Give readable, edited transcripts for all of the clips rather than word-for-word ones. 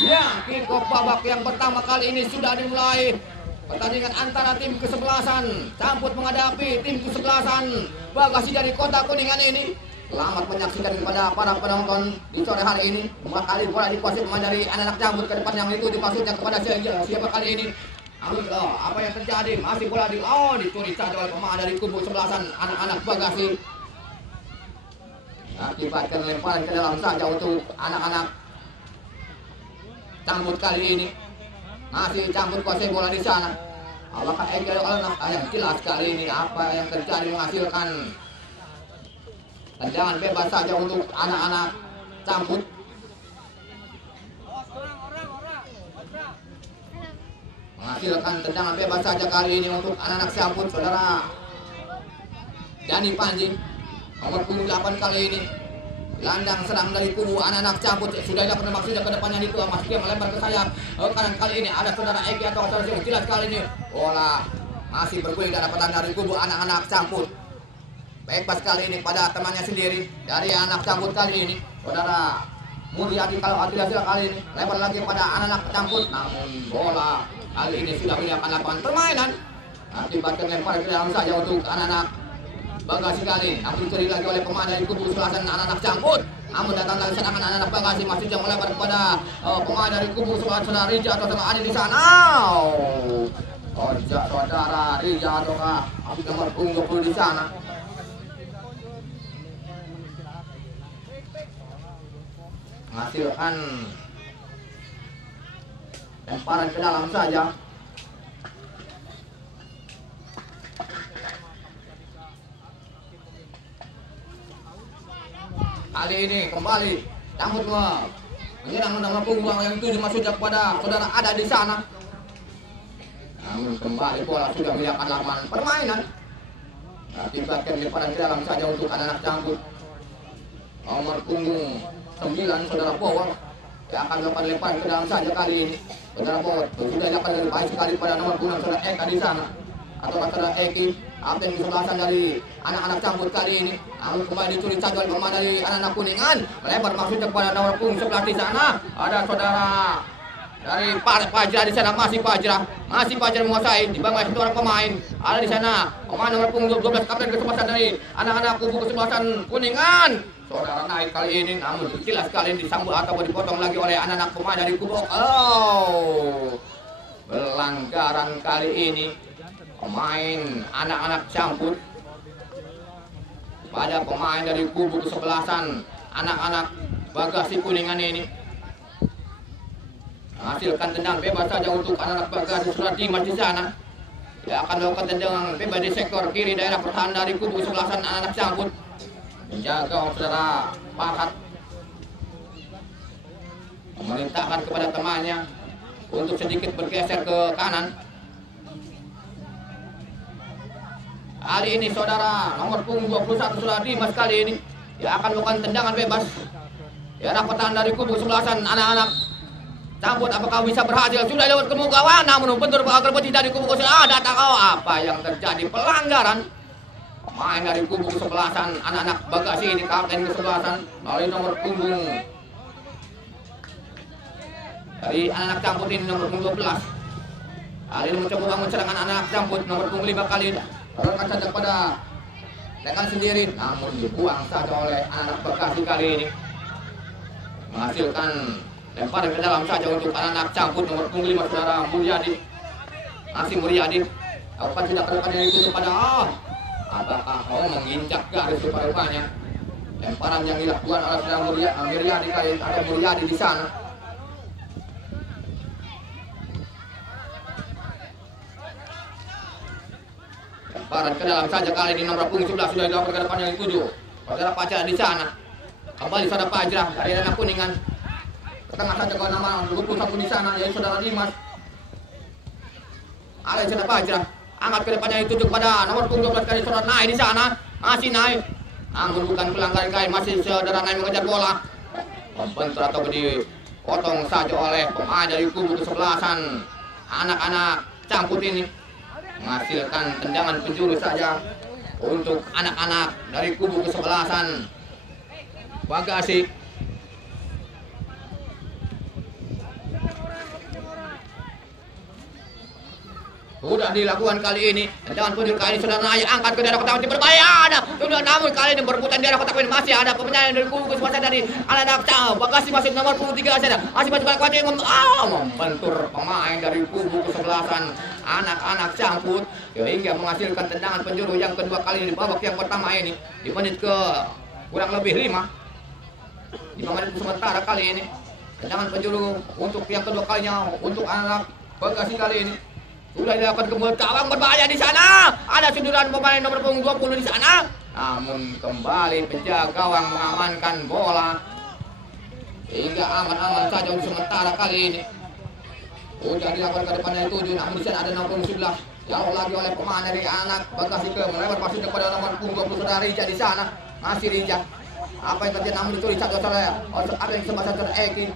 Ya, kick-off babak yang pertama kali ini sudah dimulai. Pertandingan antara tim kesebelasan Camput menghadapi tim kesebelasan Bagasi dari Kota Kuningan ini. Selamat menyaksikan kepada para penonton di sore hari ini. Dua kali bola dikuasai pemain dari anak-anak Camput ke depan yang itu dimaksudnya kepada siapa kali ini. Namun apa yang terjadi? Masih bola dicuri saja oleh pemain dari kubu sebelasan anak-anak Bagasi. Akibatkan lemparan ke dalam saja untuk anak-anak Camput kali ini. Masih Camput kuasai bola di sana. Apakah Ega yang jelas kali ini apa yang terjadi menghasilkan tendangan bebas saja untuk anak-anak Camput. Menghasilkan tendangan bebas saja kali ini untuk anak-anak Camput, saudara Dani Panji. Nomor punggung 8 kali ini. Landang serang dari kubu anak-anak Camput. Sudah dapat maksudnya ke depannya itu. Mas dia melempar ke sayap. Kanan kali ini ada saudara Egi atau saudara yang jelas kali ini. Bola masih berguling dapatan dari kubu anak-anak Camput. Bebas kali ini pada temannya sendiri. Dari anak Camput kali ini. Saudara Mulyadi kalau tidak salah kali ini. Lempar lagi pada anak-anak Camput. Namun bola kali ini sudah menyiapkan lapangan permainan. Akibatkan lemparan ke dalam saja untuk anak-anak Bagasi kali, namun dicuri lagi oleh pemain dari kubu sebelasan anak-anak Camput. Namun datang lagi serangan anak-anak Bagasi masih jauh melebar kepada pemain dari kubu sebelasan saudara Rija atau saudara Adi di sana. Saudara Rija atau Api nomor punggung 20 di sana. Menghasilkan lemparan ke dalam saja. Kali ini kembali Camput menyerang dengan punggung yang itu maksudnya kepada saudara ada di sana. Namun kembali bola sudah menyiapkan lapangan permainan. Akibatkan lemparan ke dalam saja untuk anak-anak Camput. Nomor punggung 9 saudara Bawang yang akan melakukan lemparan ke dalam saja kali ini. Saudara Bawang sudah dapat dari baik sekali pada nomor punggung saudara Eka di sana. Atau saudara Eki. Apa yang kesebelasan dari anak-anak Camput kali ini. Namun kembali dicuri saja oleh pemain dari anak-anak Kuningan. Melebar maksudnya kepada nomor punggung 11 di sana. Ada saudara dari Pajra di sana, masih Pajra menguasai di bawah satu orang pemain. Ada di sana pemain nomor punggung 12 kapten kesebelasan dari anak-anak kubu kesebelasan Kuningan. Saudara naik kali ini, namun jelas kali ini disambut atau dipotong lagi oleh anak-anak pemain dari kubu. Pelanggaran kali ini pemain anak-anak Camput pada pemain dari kubu kesebelasan anak-anak Bagasi Kuningan ini. Hasilkan tendang bebas saja untuk anak-anak Bagasi sudah Dimas di sana. Dia akan melakukan tendangan bebas di sektor kiri daerah pertahanan dari kubu kesebelasan anak-anak Camput. Menjaga saudara Farhat memerintahkan kepada temannya untuk sedikit bergeser ke kanan. Kali ini saudara nomor punggung 21 saudara Dimas kali ini dia akan melakukan tendangan bebas. Ya, pertahanan dari kubu sebelasan anak-anak Camput apakah bisa berhasil? Sudah lewat ke muka namun bentur agar tidak di kubu datang apa yang terjadi? Pelanggaran pemain dari kubu sebelasan anak-anak Bagasi ini, kapten kesebelasan melalui nomor punggung dari anak-anak Camput ini nomor punggung 12. Kali ini mencoba bangun serangan anak-anak Camput nomor punggung 5 kali ini. Terlepas saja pada rekan sendiri, namun dibuang saja oleh anak Bagasi kali ini. Menghasilkan lemparan ke dalam saja untuk anak Camput nomor punggung 5 saudara Mulyadi. Masih Mulyadi. Apakah tidak terlepas dari itu kepada apakah mau menginjak garis rupanya. Lemparan yang dilakukan oleh saudara Mulyadi kali atau Mulyadi di sana. Lemparan ke dalam saja kali ini nomor punggung 11 sudah dilakukan ke depan yang dituju. Saudara Pajra di sana. Kembali saudara Pajra dari anak Kuningan. Ke tengah saja ke nama 21 di sana yaitu saudara Dimas. Ada saudara Pajra. Angkat ke depannya dituju kepada nomor punggung 12 kali saudara Naik di sana. Masih Naik. Namun bukan pelanggaran kali, masih saudara Naik mengejar bola. Membentur atau dipotong saja oleh pemain dari kubu kesebelasan anak-anak Camput ini. Menghasilkan tendangan penjuru saja untuk anak-anak dari kubu kesebelasan Bagasi. Sudah dilakukan kali ini. Jangan punjul kali ini saudara Naya angkat ke daerah kotak penalti berbahaya. Sudah namun kali ini berebutan daerah kotak penalti masih ada pemain dari kubu semasa dari anak Bagasi masih nomor 23 saja. Masih balik wajah membentur pemain dari kubu kesebelasan anak-anak Cangkut hingga menghasilkan tendangan penjuru yang kedua kali ini di babak yang pertama ini di menit ke kurang lebih 5 menit sementara kali ini. Tendangan penjuru untuk yang kedua kalinya untuk anak Bagasi kali ini. Sudah dilakukan kembali gawang berbahaya di sana. Ada sunduran pemain nomor punggung 20 di sana. Namun kembali penjaga gawang mengamankan bola hingga aman-aman saja untuk sementara kali ini. Sudah dilakukan ke depannya 7, namun di sana ada nomor 11. Jauh lagi oleh pemain dari anak Bagasi ke melewat masuk kepada nomor punggung 20 saudara Rija di sana. Masih Rija. Apa yang terjadi namun ditulis satu saudara. Ada yang sebasa saudara Eki.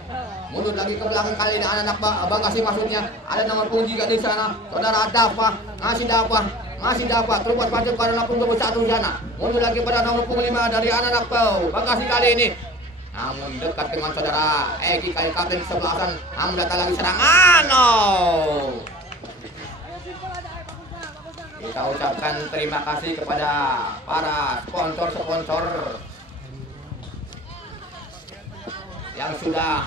Mundur lagi ke belakang kali ini anak Bagasi maksudnya. Ada nomor punggung 3 di sana. Saudara Dafa, masih dapat terus masuk pada nomor punggung 21 di sana. Mundur lagi pada nomor punggung 5 dari anak Bagasi kali ini. Namun dekat dengan saudara Eki kali kapten sebelasan. Namun datang lagi serangan. Kita ucapkan terima kasih kepada para sponsor-sponsor yang sudah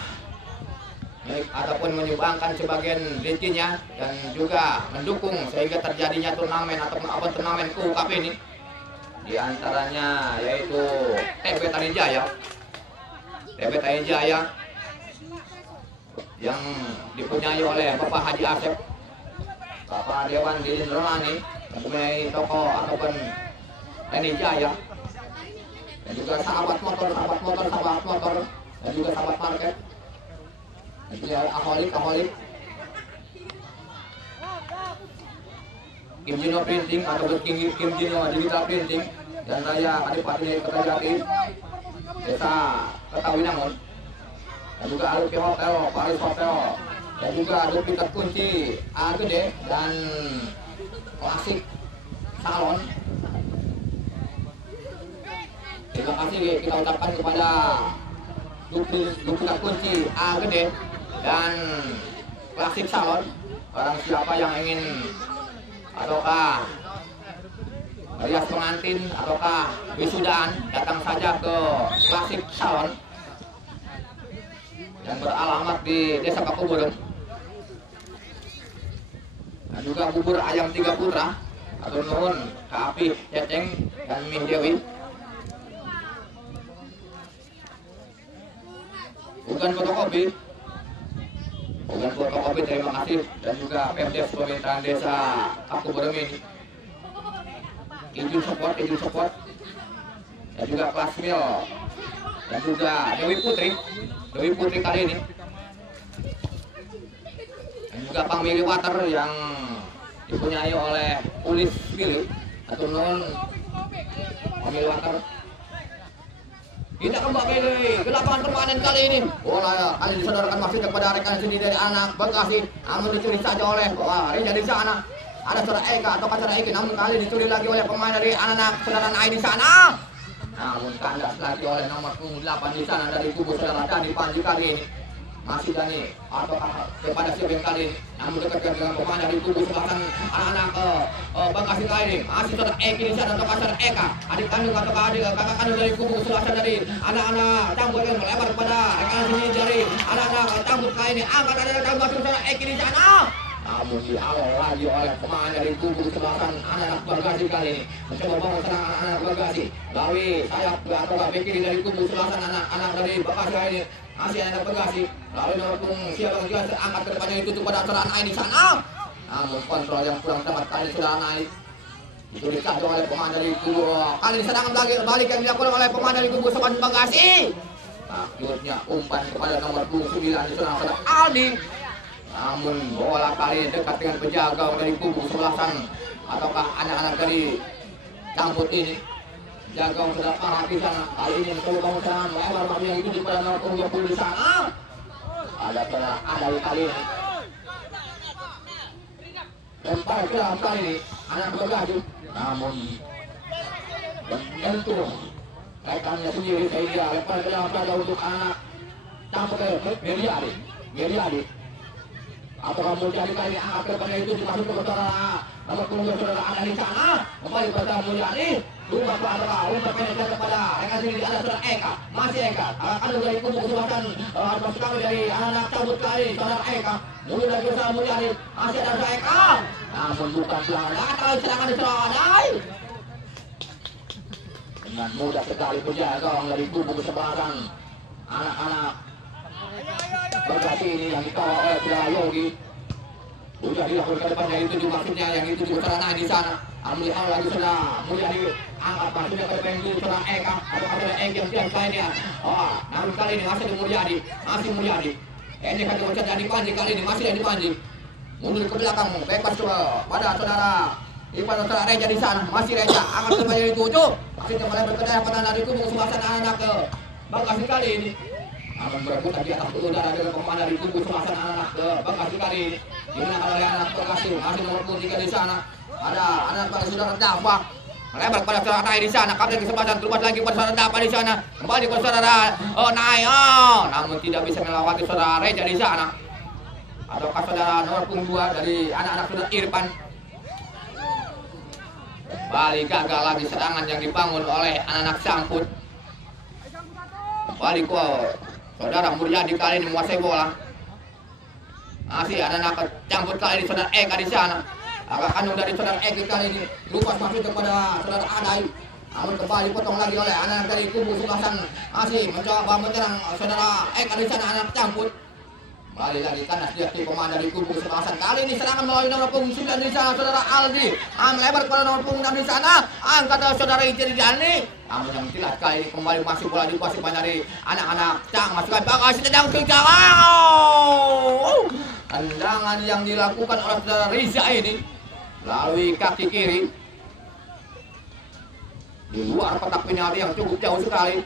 ataupun menyumbangkan sebagian rezekinya dan juga mendukung sehingga terjadinya turnamen ataupun apa turnamen UKP ini. Di antaranya yaitu TB Tarijaya yang dipunyai oleh Bapak Haji Asep, Bapak Dewan Didin Romani, mempunyai toko ataupun Eni Jaya, dan juga sahabat motor, dan juga sahabat market, dan juga aholik Kim Jino Printing atau Kim Jino Digital Printing, dan saya Adipati Kertajati Desa Kertawinangun, dan juga Alupi Hotel, Paris Hotel, dan juga ada pikat kunci gede dan klasik salon. Terima kasih kita ucapkan kepada duplikat kunci gede dan klasik salon. Barang siapa yang ingin ataukah rias pengantin ataukah wisudaan, datang saja ke klasik salon yang beralamat di Desa Pakuburung. Dan juga bubur ayam 3 putra atau nuhun Kaapi Ceceng dan Mih Dewi. Bukan fotokopi, terima kasih. Dan juga Pemdes Pemerintahan Desa Pakuburung ini izin support dan juga Plasmil dan juga Dewi Putri kali ini, dan juga Pamili Water yang dipunyai oleh Pulis Pilih atau non Pamili Water. Kita kembali ke lapangan permainan kali ini. Bola kali disodorkan masih kepada rekan sendiri dari anak Bagasi, namun dicuri saja oleh Rija di sana. Ada saudara Eka atau saudara Eki, namun kali dicuri lagi oleh pemain dari anak saudara Nai di sana. Namun kandas lagi oleh nomor 8 di sana dari kubu saudara Dani Panji kali ini. Masih Dani atau kepada siapa yang kali ini, namun dekat dengan pemain dari kubu selatan anak-anak Bagasi kali ini. Masih saudara Eki di sana atau saudara Eka, adik kandung atau kakak kandung dari kubu selatan dari anak-anak Cambut yang melebar kepada rekan sendiri dari anak-anak Cambut kali ini. Angkat ada saudara Eki di sana. Namun dihalau lagi oleh pemain dari kubu selatan anak-anak Bagasi kali ini. Mencoba bangun serang anak-anak Bagasi. Lawi sayap atau kiri dari kubu selatan anak-anak dari Bagasi kali ini. Masih anak Bagasi. Lalu nomor punggung siapa yang jelas angkat ke depannya itu pada saudara Nai di sana. Namun kontrol yang kurang tepat kali saudara Nai. Itu dikacau oleh pemain dari kubu. Kali ini serangan balik yang dilakukan oleh pemain dari kubu selatan Bagasi. Akhirnya umpan kepada nomor punggung 9 di sana saudara Aldi. Namun bola kali dekat dengan penjaga dari kubu sebelasan ataukah anak-anak dari Cangkut ini. Jaga sudah parah di sana. Kali ini mencoba bangun serangan lebar masih yang itu pada nomor 20 di sana. Ada kali ini. Lempar ke dalam kali ini anak Bagasi. Namun menyentuh rekannya sendiri sehingga lempar ke dalam saja untuk anak Cangkut Meriadi. Atau kamu cari kali ini angkat kepada itu dimasuk ke saudara. Nomor punggung saudara ada di sana. Kembali pada Mulyadi. Dua saudara untuk penetrasi kepada rekan sini ada saudara Eka. Masih Eka. Ada dari kubu kesempatan masuk kami dari anak cabut kali saudara Eka. Mulai dari saudara Mulyadi. Masih ada saudara Eka. Namun bukan pelanggaran atau serangan diserang. Dengan mudah sekali penjaga dari kubu kesempatan anak-anak Bergati ini yang dikawal oleh saudara Yogi. Sudah dilakukan ke depannya itu juga maksudnya yang itu juga saudara di sana. Alhamdulillah lagi saudara Mulyadi angkat maksudnya ke depan itu saudara Eka atau saudara Eka yang tiap kali dia. Oh, namun kali ini masih Mulyadi, masih Mulyadi. Ini kata macam dipancing kali ini masih dipancing. Mundur ke belakang, bebas pada saudara Ipan saudara Reja di sana, masih Reja angkat ke depannya itu tuh. Masih kembali berkedai pada dari kubu kesempatan anak ke Bagasi kali ini. Akan berebutan di atas udara dengan pemain dari kubu kesempatan anak ke Bagasi kali ini. Digunakan oleh anak Bagasi, masih nomor 23 di sana. Ada anak pada saudara Dafa. Melebar pada saudara Nai di sana. Kapten kesempatan terlepas lagi pada saudara Dafa di sana. Kembali pada saudara Nai. Namun tidak bisa melewati saudara Reja di sana. Ataukah saudara nomor punggung 2 dari anak-anak saudara Irfan. Kembali gagal lagi serangan yang dibangun oleh anak-anak Samput. Kembali ke saudara Mulyadi kali ini menguasai bola. Masih anak-anak Samput kali ini saudara Eka di sana. Agak kandung dari saudara Eka kali ini lupas masuk kepada saudara Adai. Namun kembali potong lagi oleh anak-anak dari kubu sebelasan. Masih mencoba menyerang saudara Eka di sana anak Samput. Kembali lagi kanas dia pemain dari kubu kesebelasan. Kali ini serangan melalui nomor punggung 9 di sana saudara Aldi. Melebar kepada nomor punggung 6 di sana. Angkat saudara Ijeri Dani. Namun yang jelas kali ini kembali masih bola dikuasai dari anak-anak Cang. Masukkan Bagasi tendang ke gawang. Tendangan yang dilakukan oleh saudara Riza ini melalui kaki kiri di luar kotak penalti yang cukup jauh sekali.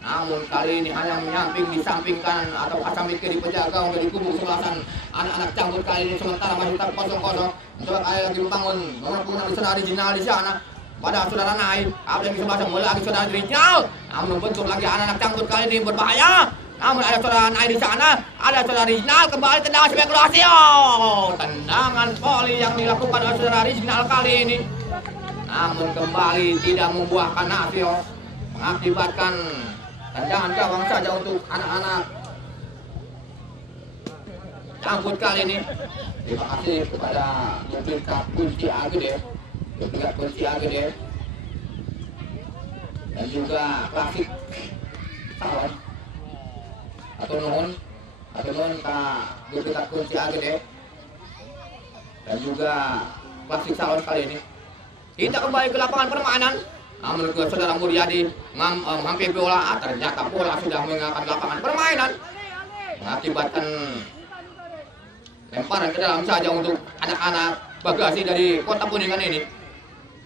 Namun kali ini hanya menyamping di samping kanan atau samping kiri penjaga dari kubu sebelasan anak-anak Canggut kali ini sementara masih tetap kosong-kosong. Coba kali lagi membangun nomor punggung di sana original di sana pada saudara Nai. Apa yang sebelasan mulai lagi saudara original. Namun membentuk lagi anak-anak Canggut kali ini berbahaya. Namun ada saudara Nai di sana, ada saudara original kembali tendangan spekulasi. Tendangan volley yang dilakukan oleh saudara original kali ini. Namun kembali tidak membuahkan hasil, mengakibatkan tendangan gawang saja untuk anak-anak Canggut kali ini. Terima kasih kepada Duplikat Kunci Agede, Duplikat Kunci Agede, dan juga Klasik Salon atau nuhun ka Duplikat Kunci Agede dan juga Klasik Salon kali ini. Kita kembali ke lapangan permainan. Namun ke saudara Mulyadi menghampiri bola, ternyata bola sudah meninggalkan lapangan permainan, mengakibatkan lemparan ke dalam saja untuk anak-anak Bagasi dari Kota Kuningan ini.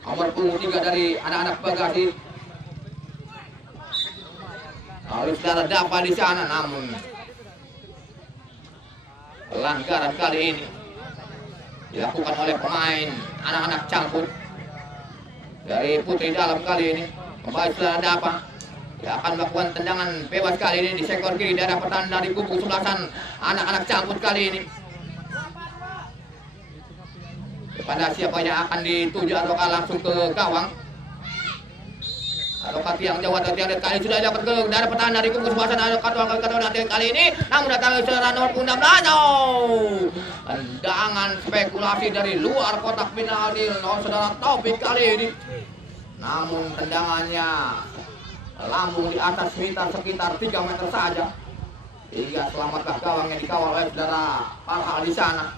Nomor punggung 3 dari anak-anak Bagasi harus saudara Dafa di sana, namun pelanggaran kali ini dilakukan oleh pemain anak-anak Canggut dari Putri Dalam kali ini. Kembali saudara Dafa. Dia akan melakukan tendangan bebas kali ini di sektor kiri daerah pertahanan dari kubu sebelasan anak-anak Canggut kali ini. Kepada siapa yang akan dituju ataukah langsung ke gawang ataukah tiang jauh atau tiang dekat kali sudah dapat ke daerah pertahanan dari kubu sebelasan anak-anak kali ini. Namun datang saudara nomor 16. Tendangan spekulasi dari luar kotak penalti saudara Taufik kali ini. Namun tendangannya lambung di atas meter sekitar 3 meter saja. Hingga selamatlah gawang yang dikawal oleh saudara Farhal di sana.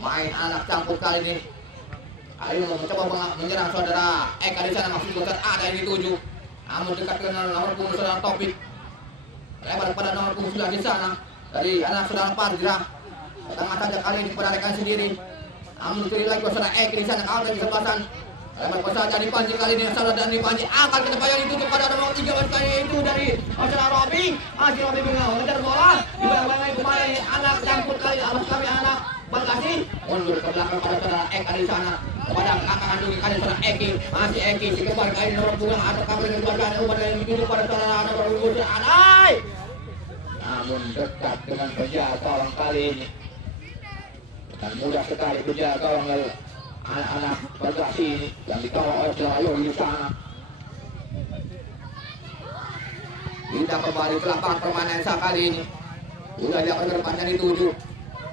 Main anak Canggut kali ini. Kali ini mencoba menyerang saudara Eka di sana, maksud besar ada yang dituju. Namun dekat ke nomor punggung saudara Taufik. Lebar pada nomor punggung 9 di sana dari anak saudara Parjra. Tengah saja kali ini pada rekan sendiri. Namun kiri lagi saudara Eka di sana, kawal dari sebelasan. Lebar saja dipancing kali ini saudara dan dipancing angkat ke depan yang ditutup pada nomor 3 kali itu dari saudara Robi. Masih Robi mengejar bola. Dibayang-bayang kembali anak Canggut kali ini alas kami anak Bagasi. Mundur ke belakang pada saudara Eka di sana. Kepada kakak kandung kali saudara Eki. Masih Eki si kembali kali nomor punggung atau kabel yang dikeluarkan ubah yang ditutup pada saudara nomor punggung Adai. Namun dekat dengan penjaga orang kali ini. dengan mudah sekali berjaga oleh anak-anak Bagasi ini yang dikawal oleh Selayo di sana. Kita kembali ke lapangan permainan kali ini. Sudah dilakukan ke depannya dituju.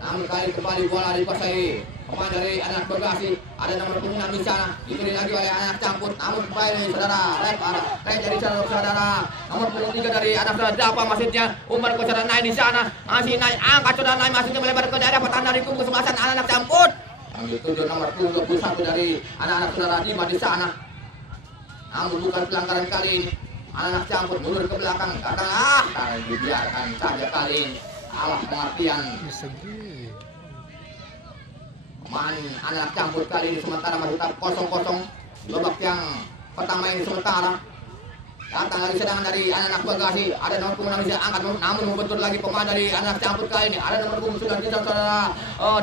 Namun kali kembali bola dikuasai pemain dari anak Bagasi. Ada nomor punggung di sana. Diberi lagi oleh anak Camput. Namun kembali saudara Rep jadi saudara nomor punggung 3 dari anak saudara Dapa maksudnya. Umar ke saudara naik di sana. Masih naik angkat saudara naik maksudnya melebar ke daerah pertahanan dari kubu sebelasan anak Camput. Yang dituju nomor punggung 21 dari anak-anak saudara Dima di sana. Namun bukan pelanggaran kali ini. Anak Camput mundur ke belakang, kali dibiarkan saja kali ini. Alah pengertian. Pemain anak Camput kali ini sementara masih tetap kosong-kosong. Babak yang pertama ini sementara. Datang lagi serangan dari anak Bagasi. Ada nomor punggung yang bisa angkat, namun membentur lagi pemain dari anak Camput kali ini. Ada nomor punggung sudah kita saudara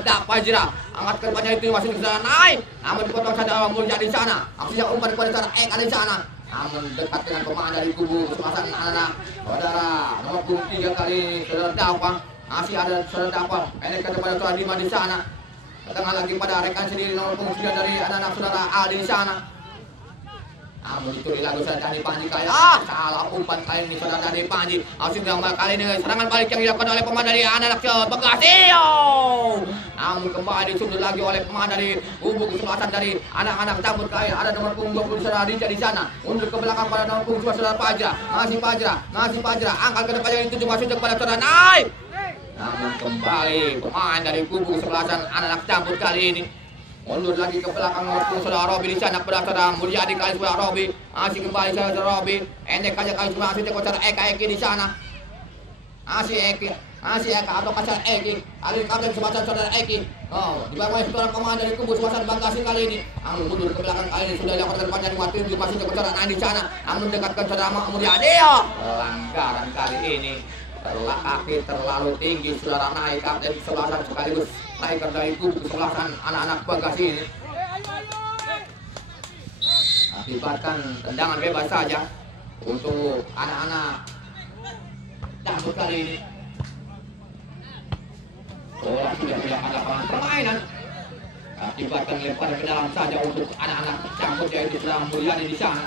Dak Fajra. Angkat ke depannya itu masih bisa naik. Namun dipotong saja Mulya di sana. Aksinya umpan kepada saudara Eka di sana. Namun dekat dengan pemain dari kubu sepasang anak saudara nomor punggung 3 kali ini saudara Dapa. Masih ada saudara Dapa. Ini kepada saudara Dima di sana. Tengah lagi pada rekan sendiri nomor punggung 9 dari anak-anak saudara Aldi di sana. Namun itu dilakukan saudara Dani Panji kali. Salah umpan kali ini saudara Dani Panji. Asyik kali ini serangan balik yang dilakukan oleh pemain dari anak-anak Bagasi. Namun kembali disundul lagi oleh pemain dari kubu kesebelasan dari anak-anak Camput kali. Ada nomor punggung 20 saudara Dinja di sana. Mundur ke belakang pada nomor punggung 2 saudara Fajra. Masih Fajra. Angkat ke depan yang dituju masuk kepada saudara Naib. Namun kembali pemain dari kubu kesebelasan anak-anak Camput kali ini. Mundur lagi ke belakang nomor punggung saudara Robi di sana kepada saudara Mulyadi kali saudara Robi. Masih kembali saudara Robi. Endek aja kali masih ke saudara Eka di sana. Masih Eka atau kacar Eki. Alih kapten sebasan saudara Eki. Di bawah seorang pemain dari kubu sebasan Bagasi kali ini. Namun mundur ke belakang kali ini sudah dilakukan depannya diwakili masih ke saudara Nain di sana. Namun dekatkan saudara Mulyadi. Pelanggaran kali ini. Kaki terlalu tinggi saudara naik kapten sebelasan sekaligus naik dari kubu sebelasan anak-anak Bagasi ini. Akibatkan tendangan bebas saja untuk anak-anak Camput kali ini. Bola sudah melakukan lapangan permainan. Akibatkan lemparan ke dalam saja untuk anak-anak Camput yaitu saudara Mulyadi di sana.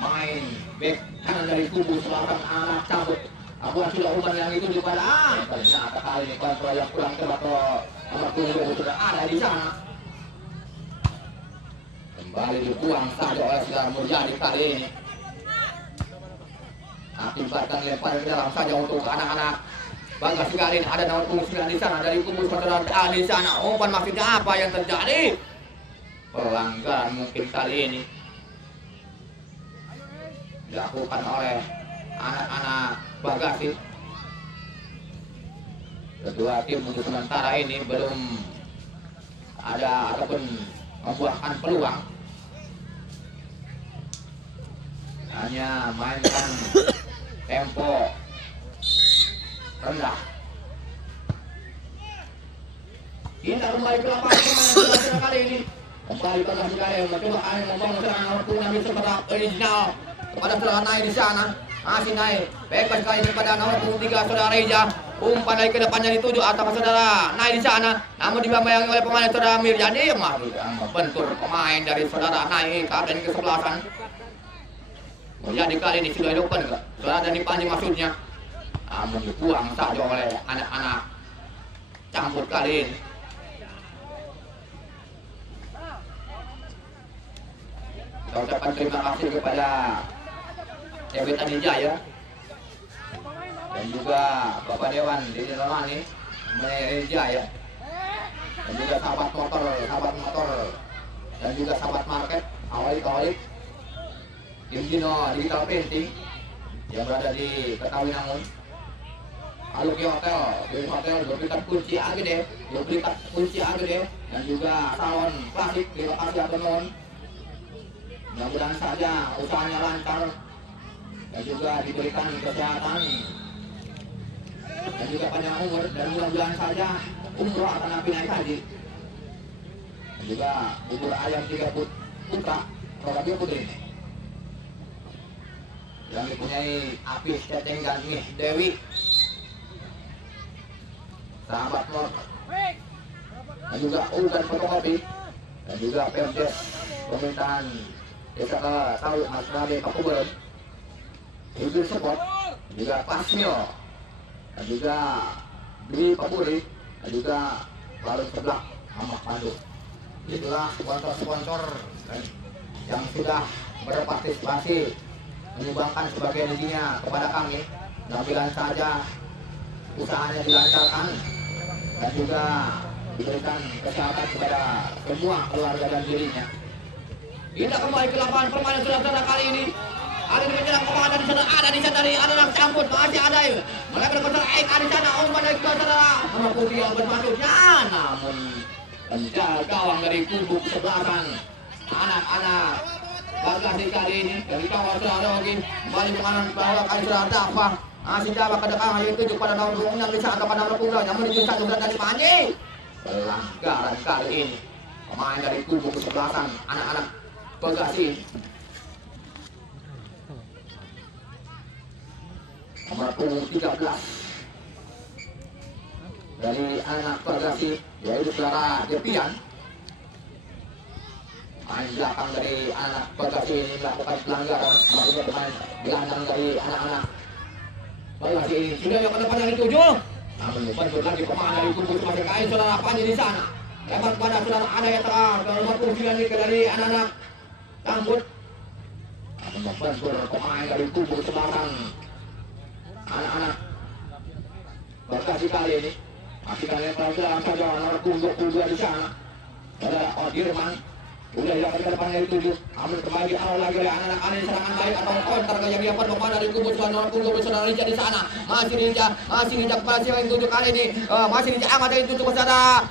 Main back kanan dari kubu sebelasan anak Camput. Abuan sudah umpan yang itu kepada ternyata kali ini kontrol yang kurang tepat nomor punggung sudah ada di sana. Kembali dibuang saja oleh saudara Mulyadi kali ini. Akibatkan lemparan ke dalam saja untuk anak-anak Bagasi kali ini. Ada nomor punggung 9 di sana dari kubu saudara A di sana. Umpan maksudnya apa yang terjadi? Pelanggaran mungkin kali ini dilakukan oleh anak-anak Bagasi. Kedua tim untuk sementara ini belum ada ataupun membuahkan peluang. Hanya mainkan tempo rendah. Kita kembali ke lapangan permainan kali ini. Kembali ke lapangan kali ini. Mencoba membangun serangan nomor punggung seperti original kepada saudara Naik di sana. Masih naik, bebas kali kepada nomor punggung 3 saudara Reja. Umpan dari ke depannya dituju atau saudara Naik di sana. Namun dibayangi oleh pemain saudara Miryani yang membentur pemain dari saudara Naik kapten kesebelasan. Jadi kali ini sudah dilakukan saudara Dani Panji maksudnya. Namun dibuang saja oleh anak-anak Camput kali ini. Kita ucapkan terima kasih kepada TB Tani Jaya dan juga Bapak Dewan Dini Romani Meneri Jaya dan juga sahabat motor dan juga sahabat market awalik Tim Dino Digital Printing yang berada di Ketawinangun. Aluki Hotel berikan kunci AGD dan juga salon plastik di lokasi Apenon. Mudah-mudahan saja usahanya lancar dan juga diberikan kesehatan dan juga panjang umur, dan mudah-mudahan saja umroh akan naik haji. Dan juga bubur ayam 3 putra produk putri yang dipunyai Apis Cetenggan Nih Dewi, sahabat motor dan juga Ugan Fotokopi, dan juga Pemdes Pemerintahan Desa Tahu Mas Rabe Pakuburan, Ibu Support, dan juga Pasmio, dan juga Dwi Papuri, dan juga Baru Sebelah Ahmad Pandu. Itulah sponsor-sponsor yang sudah berpartisipasi menyumbangkan sebagian dirinya kepada kami. Mudah-mudahan saja usahanya dilancarkan dan juga diberikan kesehatan kepada semua keluarga dan dirinya. Kita kembali ke lapangan permainan saudara kali ini. Ada di menyerang kemana di sana, ada di sana, ada yang campur, masih ada ya. Mereka berkontrak Eka di sana, umpan dari saudara. Nomor putih yang bermasuknya, namun penjaga gawang dari kubu kesebelasan anak-anak Bagasi kali ini dari kawal saudara lagi kembali menganan bahwa kali saudara Dafa masih Dafa ke depan yang tujuh pada nomor 26 di sana pada nomor 20 yang menuju satu dari Panji. Pelanggaran kali ini pemain dari kubu kesebelasan anak-anak Bagasi. Nomor 13 dari anak Bagasi yaitu saudara Depian. Main belakang dari anak Bagasi ini melakukan pelanggaran, maksudnya pemain gelandang dari anak-anak Bagasi ini sudah yang pada yang dituju. Namun bentur lagi pemain dari kubu sebagai kain saudara Panji di sana. Lebar pada saudara ada yang tengah nomor 29 dari anak-anak Tambut. Namun bentur pemain dari kubu sebelah anak-anak Bagasi kali ini. Masih kalian pelajaran saja nomor 22 di sana. Saudara Odirman udah dilakukan ke depan dari 7. Ambil kembali awal lagi oleh anak-anak aneh serangan baik atau counter yang dilakukan pemain dari kubu nomor 20 saudara Rija di sana. Masih Rija kepada siapa yang 7 kali ini. Masih Rija amat dari 7 saudara.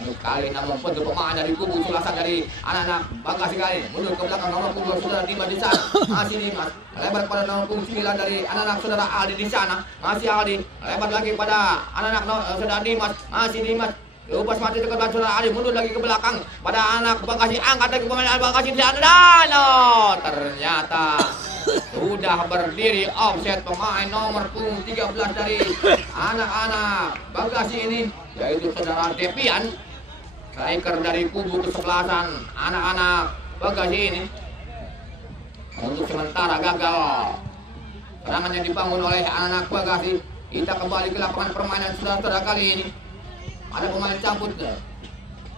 Kali namun bentuk pemain dari kubu sulasan dari anak-anak Bagasi kali mundur ke belakang nomor 20 saudara Dimas di sana. Masih Dimas lebar pada nomor 9 dari anak-anak saudara Aldi di sana. Masih Aldi lebar lagi pada anak-anak saudara Dimas. Masih Dimas lepas mati dekat saudara Aldi mundur lagi ke belakang pada anak Bagasi, angkat lagi pemain Bagasi di sana dan ternyata sudah berdiri offset pemain nomor 13 dari anak-anak Bagasi ini yaitu saudara Depian. Striker dari kubu kesebelasan anak-anak Bagasi ini untuk sementara gagal serangan yang dibangun oleh anak-anak Bagasi. Kita kembali ke lapangan permainan saudara kali ini. Ada pemain campur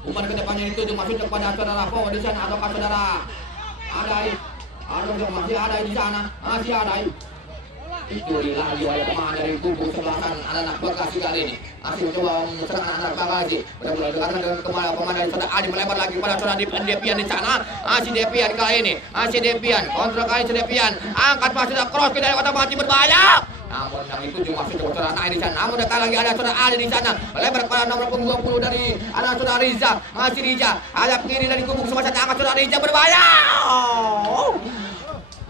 umpan ke depannya dituju masuk kepada saudara Powo di sana ataukah saudara Adai masih ada di sana, masih ada. Itu lagi oleh pemain dari kubu sebelasan anak-anak Bagasi kali ini. Masih mencoba menyerang anak-anak Bagasi. Mudah-mudahan dengan kembali pemain dari saudara Adi melebar lagi pada saudara Depian di sana. Masih Depian kali ini, masih Depian kontrol kali Depian. Angkat masih cross ke dari kota mati berbahaya. Namun yang itu juga masuk ke saudara Nai di sana. Namun datang lagi ada saudara Ali di sana. Melebar pada nomor 20 dari anak saudara Riza. Masih Riza. Ada kiri dari kubu sebelasan angkat saudara Riza berbahaya.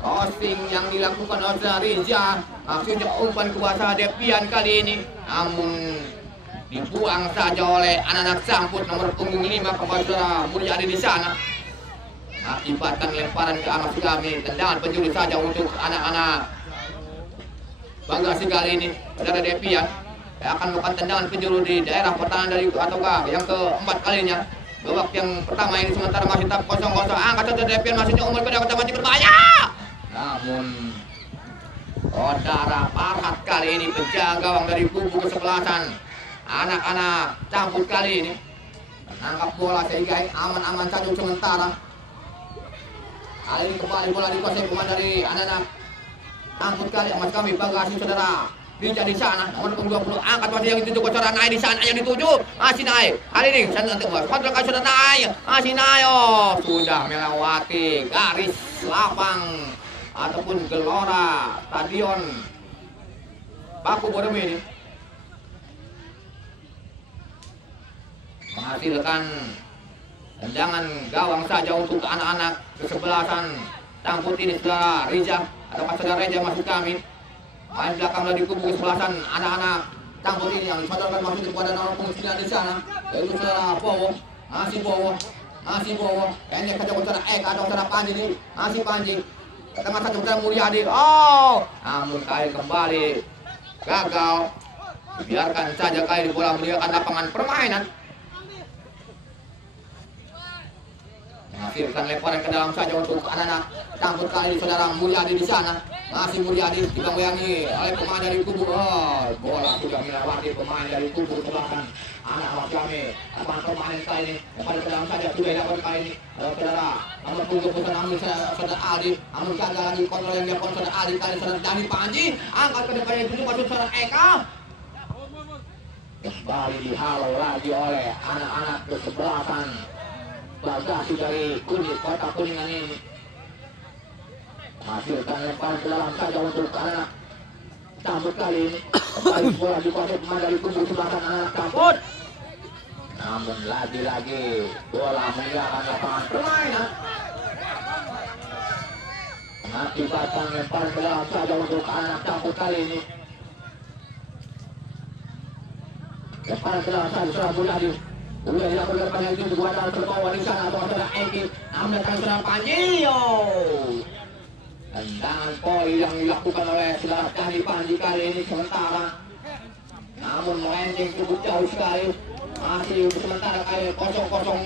Crossing yang dilakukan oleh saudara Riza. Maksudnya umpan kuasa Depian kali ini. Namun dibuang saja oleh anak-anak Samput nomor punggung 5 kepada saudara Mulyadi di sana. Akibatkan lemparan ke arah kami. Tendangan penjuru saja untuk anak-anak Bagasi kali ini. Saudara Depian akan melakukan tendangan penjuru di daerah pertahanan dari ataukah yang keempat kalinya. Babak yang pertama ini sementara masih tetap kosong-kosong. Angkat saudara Depian masih umur pada kota mati berbahaya. Namun saudara Farhat kali ini penjaga gawang dari kubu kesebelasan anak-anak Campur kali ini menangkap bola sehingga aman-aman saja sementara. Kali ini kembali bola dikuasai pemain dari anak-anak Campur kali mas kami Bagasi saudara Rija di sana nomor 20 angkat masih yang dituju saudara Naik di sana yang dituju masih Naik kali ini saya nanti kontrol kali saudara Naik masih Naik sudah melewati garis lapang ataupun gelora stadion Pakuburan ini menghasilkan tendangan gawang saja untuk anak-anak kesebelasan Campur ini saudara Rija atau saudara Rija masuk kami. Main belakang dari kubu kesebelasan anak-anak Campur ini yang disodorkan masuk kepada nomor 9 di sana yaitu saudara Powo. Masih Powo pendek saja saudara Eka atau saudara Panji ini masih Panji tengah satu saudara Mulyadi. Namun kali kembali gagal. Biarkan saja kali bola meninggalkan lapangan permainan. menghasilkan lemparan ke dalam saja untuk anak-anak campur kali saudara Mulyadi di sana. Masih Mulyadi dibayani oleh pemain dari kubu. Bola sudah melewati pemain dari kubu belakang. Anak-anak kami, pemain kali ini pada ke dalam saja sudah dilakukan kali ini. Saudara, nomor punggung besar ambil saudara Aldi, ambil jaga lagi kontrol yang dilakukan saudara Aldi kali saudara Dani Panji, angkat ke depan yang tujuh masuk saudara Eka. Kembali dihalau lagi oleh anak-anak kesebelasan Bagasi dari kulit Kota Kuningan ini. Hasilkan lemparan ke dalam saja untuk anak campur kali ini. Kembali bola dikuasai pemain dari kubu sebelasan anak campur. Namun lagi-lagi bola meninggalkan lapangan permainan. Mengakibatkan lemparan ke dalam saja untuk anak campur kali ini. Lemparan ke dalam saja saudara Mulyadi. Udah dilakukan lemparan yang itu buatan terbawa di sana atau saudara Eki. Ambilkan saudara Panji. Tendangan poin yang dilakukan oleh saudara Dani Panji kali ini sementara. Namun melenceng cukup jauh sekali. Masih sementara kali kosong-kosong.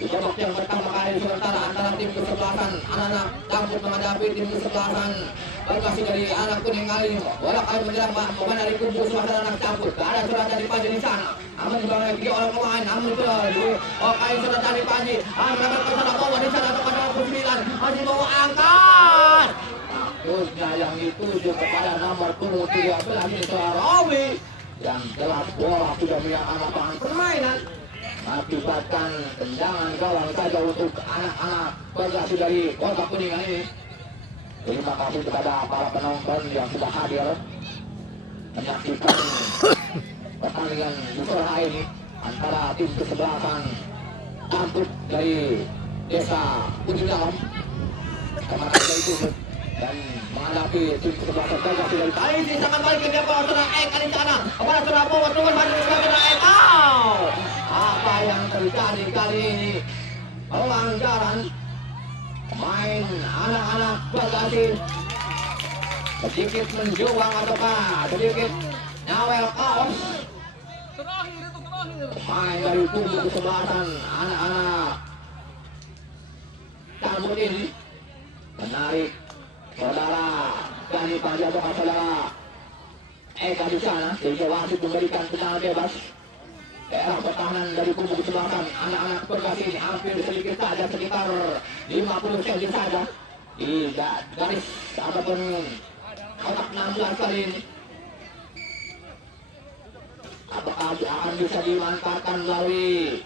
Di babak yang pertama kali sementara antara tim kesebelasan anak-anak campur menghadapi tim kesebelasan Bagasi dari anak kuning kali ini. Bola kali menyerang pemain dari kubu sebelasan anak campur. Ada saudara Dani Panji di sana. Namun dibangun tiga orang pemain. Namun kali saudara Dani Panji. Mendapat saudara bawah di sana kepada 29. Masih bawa angkat. Maksudnya yang dituju kepada nomor punggung 13 ini saudara Robi. Yang jelas bola sudah meninggalkan lapangan permainan. Akibatkan tendangan gawang saja untuk anak-anak Bagasi dari Kota Kuningan ini. Terima kasih kepada para penonton yang sudah hadir menyaksikan pertandingan di sore hari ini antara tim kesebelasan campur dari Desa Ujung Dalam sama dari Tusuk dan menghadapi tim kesebelasan Bagasi dari kali ini sangat balik ke dia bola saudara Eka di sana. Kepada saudara Bowo turun pada saudara Eka. Apa yang terjadi kali ini? Pelanggaran main anak-anak Bagasi sedikit menjuang ataukah sedikit nyawel kaos. Main dari kubu kesebelasan anak-anak campur ini menarik saudara Dani Panji atau saudara Eka di sana sehingga wasit memberikan tendangan bebas. Daerah pertahanan dari kubu kesebelasan anak-anak Bagasi ini hampir sedikit saja sekitar 50 cm saja di garis ataupun kotak 16 kali ini. Apakah akan bisa dimanfaatkan melalui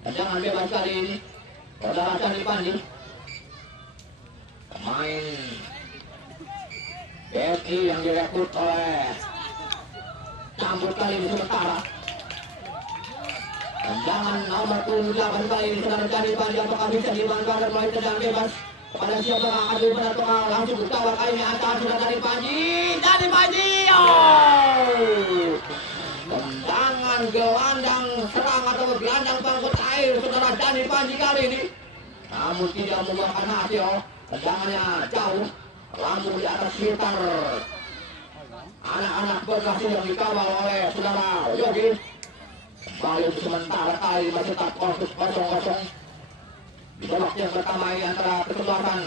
tendangan bebas kali ini? Saudara Dani Panji, pemain BSI yang direkrut oleh campur kali ini sementara. Tendangan nomor 28 kali ini saudara Dani Panji apakah bisa dimanfaatkan melalui tendangan bebas kepada siapa yang akan dibenarkan langsung berkawal kali ini antara saudara Dani Panji. Dani Panji, tendangan gelandang serang atau gelandang pangkut air saudara Dani Panji kali ini, namun tidak membuahkan hasil. Tendangannya jauh, langsung di atas sekitar anak-anak Bagasi yang dikawal oleh saudara Yogi. Kembali sementara kali masih tetap kosong-kosong di babak yang pertama ini antara kesebelasan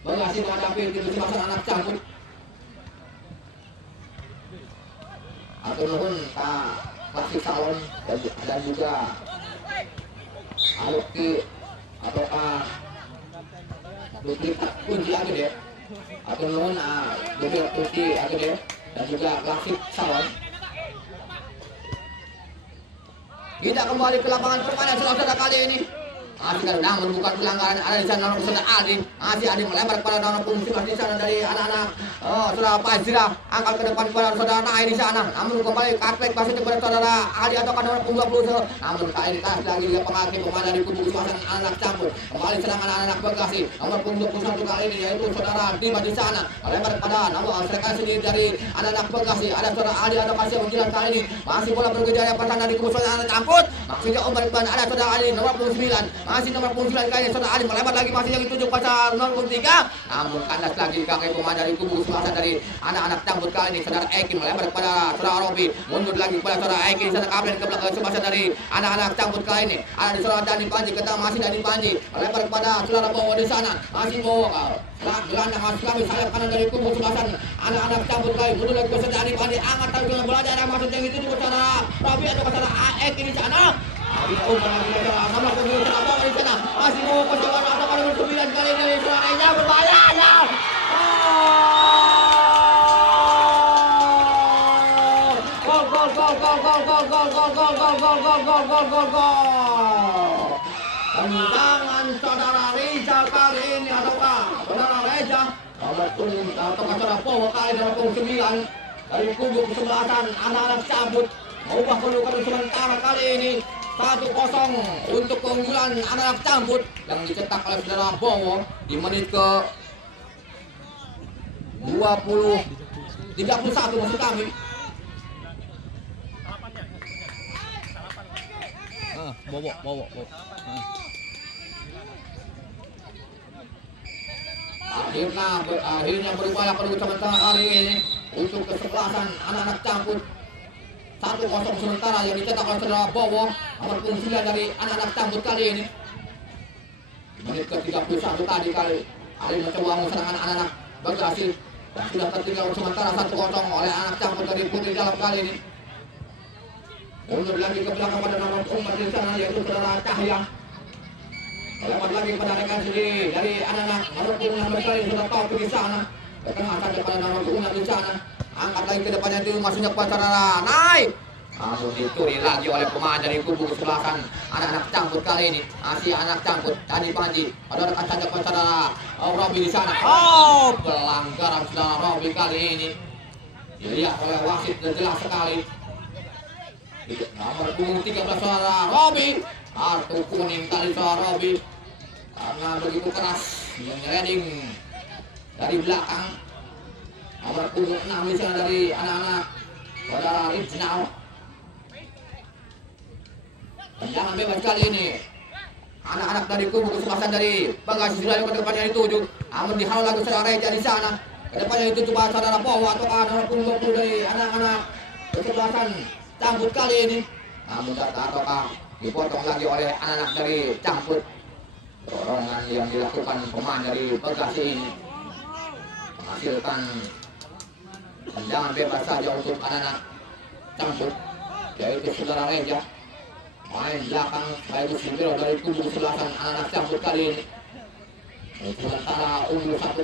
Bagasi menghadapi tim kesebelasan anak campur. Atau nuhun Klasik Salon dan juga Aluki atau Luki kunci aja deh. Atau nuhun Luki aja deh dan juga Klasik Salon. Kita kembali ke lapangan permainan saudara kali ini. Masih sedang menemukan pelanggaran ada di sana saudara Adi. Masih Adi melempar kepada nomor punggung 11 di sana dari anak-anak saudara Fazira. Angkat ke depan kepada saudara Nai di sana. Namun kembali karpet masih kepada saudara Adi atau nomor punggung 20. Namun kali ini tas lagi dia pengakhir pemain dari kubu suasana anak campur. Kembali serangan anak-anak Bagasi. Nomor punggung 21 kali ini yaitu saudara Dima di sana. Melempar kepada nomor serangan sendiri dari anak-anak Bagasi. Ada saudara Adi atau kasih menjilat kali ini. Masih bola bergejar pertahanan dari kubu suasana anak campur. Maksudnya umpan depan ada saudara Adi nomor 29. Masih nomor 9 kali saudara Ali melebar lagi masih yang dituju pasal 03. Namun kandas lagi kaki pemain dari kubu kesebelasan dari anak-anak Cambut kali ini. Saudara Eki melempar kepada saudara Robi, mundur lagi kepada saudara Eki. Saudara Kapten ke belakang sebelah dari anak-anak Cambut kali ini. Ada di saudara Dani Panji, kita masih Dani Panji melempar kepada saudara Bowo di sana, masih Bowo gelandang masuk kami sayap kanan dari kubu sebelah sana. Anak-anak Cambut kali mundur lagi ke saudara Dani Panji, angkat tangan dengan bola daerah masuk yang itu ke saudara Robi atau ke saudara Eki di sana. Masih mau ke saudara atau pada bersembilan kali ini suaranya berbahaya. Tendangan saudara Reza kali ini ataukah saudara Reza ataukah saudara Bowo kali dalam kubu 9 dari kubu kesebelasan anak-anak Cambut mengubah kedudukan sementara kali ini 1-0 untuk keunggulan anak-anak Cambut yang dicetak oleh saudara Bowo di menit ke 31 maksud kami. Bowo. Akhirnya berupaya kedua sementara kali ini untuk kesebelasan anak-anak Cambut. 1-0 sementara yang dicetak oleh saudara Bowo nomor 9 dari anak-anak Cambut kali ini. Menit ke 31 tadi kali mencoba serangan anak-anak berhasil dan sudah tertinggal sementara 1-0 oleh anak Cambut dari Putri Dalam kali ini. Mundur lagi ke belakang pada nomor 4 di sana yaitu saudara Cahya. Lewat lagi pada rekan sendiri dari anak-anak nomor 6 kali sudah tahu di sana. Ke tengah saja pada nomor 6 di sana. Angkat lagi ke depannya itu masuknya kepada saudara naik. Langsung dicuri lagi oleh pemain dari kubu kesebelasan anak-anak Cambut kali ini. Masih anak Cambut Dani Panji. Pada rekan saja kepada saudara Robi di sana. Pelanggaran saudara Robi kali ini dilihat oleh wasit dan jelas sekali. Nomor 13 saudara Robi, kartu kuning kali saudara Robi karena begitu keras menyerang dari belakang. Nomor 6 di sana dari anak-anak saudara Rijnal. Tendangan bebas kali ini. Anak-anak dari kubu kesebelasan dari Bagasi sudah ke depannya dituju. Namun dihalau lagi saudara Reja di sana. Ke depannya itu coba saudara Bowo atau nomor 20 dari anak-anak kesebelasan Cambut kali ini. Namun ataukah dipotong lagi oleh anak-anak dari Cambut. Dorongan yang dilakukan pemain dari Bagasi ini menghasilkan tendangan bebas saja untuk anak-anak Cambut, yaitu saudara Reja. Main belakang baik Sintiro dari kubu kesebelasan anak-anak Cambut kali ini. Sementara unggul 1-0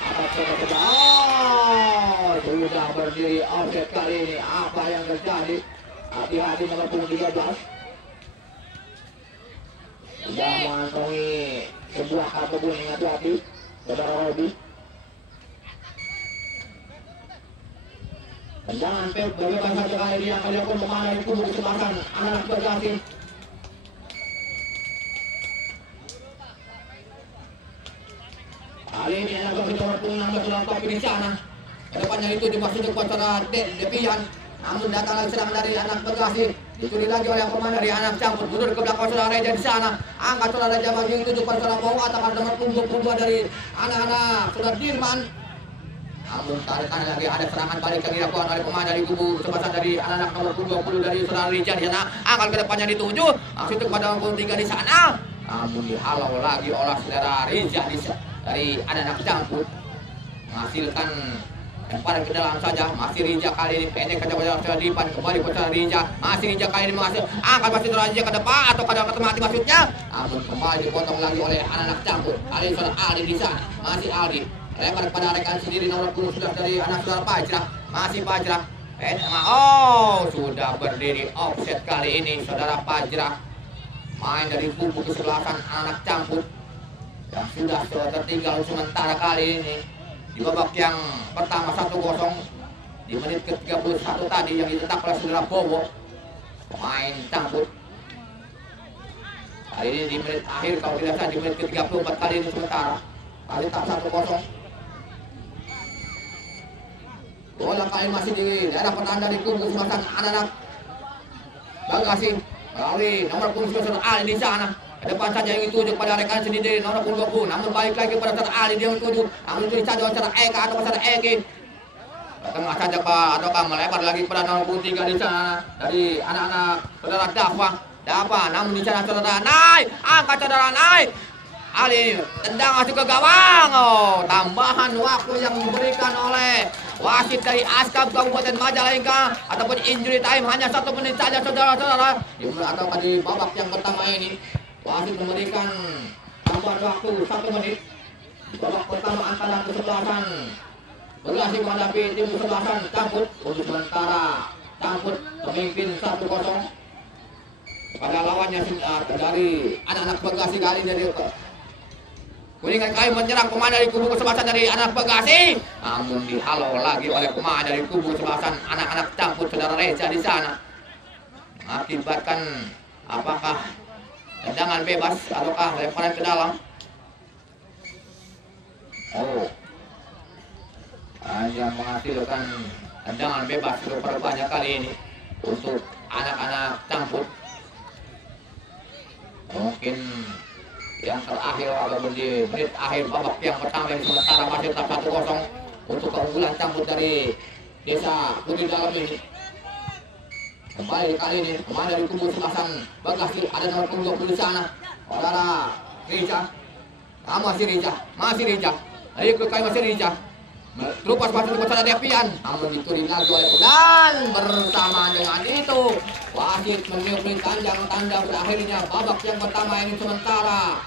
atas saudara. Sudah berdiri offset kali ini. Apa yang terjadi? Hati-hati nomor 13. Sudah mengantongi sebuah kartu kuning, hati-hati saudara Robi. Tendangan bebas saja kali ini yang dilakukan pemain dari kubu kesebelasan anak-anak Bagasi. Kali ini anak Bagasi nomor 16 dalam topi di sana. Kedepannya itu dimasukin ke saudara Depian. Namun datang lagi serangan dari anak Bagasi. Dicuri lagi oleh pemain dari anak Cambut. Mundur ke belakang saudara Reja di sana. Angkat saudara Reja bagi itu ke saudara Bowo atau nomor punggung dari anak-anak saudara Dirman. Namun tarikan lagi ada serangan balik yang dilakukan oleh pemain dari kubu kesebelasan dari anak-anak nomor 20 dari saudara Reja di sana. Angkat ke depannya dituju langsung kepada nomor 3 di sana. Namun dihalau lagi oleh saudara Reja dari anak-anak Cambut. Menghasilkan lemparan ke dalam saja. Masih Reja kali ini pendek ke saudara Dipan kembali ke saudara Reja. Masih Reja kali ini menghasil angkat masih saudara Reja ke depan atau ke dalam mati maksudnya. Namun kembali dipotong lagi oleh anak-anak Cambut. Kali ini saudara Aldi di sana. Masih Aldi lempar pada rekan sendiri nomor 10 sudah dari anak saudara Pajrah. Masih Pajrah. Sudah berdiri offset kali ini saudara Pajrah. Main dari kubu kesebelasan anak Cambut yang sudah tertinggal sementara kali ini di babak yang pertama 1-0 di menit ke-31 tadi yang dicetak oleh saudara Bowo pemain Cambut. Kali ini di menit akhir kalau tidak salah di menit ke-34 kali ini sementara kali tak 1-0. Bola kali masih di daerah pertahanan dari kubu kesebelasan anak-anak Bagasi melalui nomor 19 Ali di sana. Ke depan saja yang dituju pada rekan sendiri nomor 20. Namun balik lagi pada saudara Ali dia dituju. Namun itu saja saudara Eka atau saudara Eki. Tengah saja Pak ataukah melebar lagi pada nomor 23 di sana dari anak-anak saudara Dafa. Namun di sana saudara naik, angkat saudara naik. Ali tendang masuk ke gawang. Oh, tambahan waktu yang diberikan oleh wasit dari Askab Kabupaten Majalengka ataupun injury time hanya 1 menit saja saudara-saudara. Atau di babak yang pertama ini wasit memberikan tambahan waktu 1 menit. Babak pertama antara kesebelasan Bekasi menghadapi tim kesebelasan Camput. Untuk sementara Camput memimpin 1-0 pada lawannya dari anak-anak Bekasi kali dari Kuningan kali menyerang pemain dari kubu kesebelasan dari anak Bekasi. Namun dihalau lagi oleh pemain dari kubu kesebelasan anak-anak Camput saudara Reza di sana. Mengakibatkan apakah tendangan bebas ataukah lemparan ke dalam. Oh, hanya menghasilkan tendangan bebas super banyak kali ini untuk anak-anak Camput. Mungkin yang terakhir ataupun di menit akhir babak yang pertama yang sementara masih tetap 1-0 untuk keunggulan Camput dari Desa Putri Dalam ini. Kembali kali ini pemain dari kubu sebelasan Bekasi ada nomor 20 di sana. Saudara Riza, masih Riza. Ayo ke kali masih Riza. Terupas masuk ke saudara Devian. Namun diturin lagi oleh dan bersama dengan itu wasit meniupin tanda berakhirnya babak yang pertama ini sementara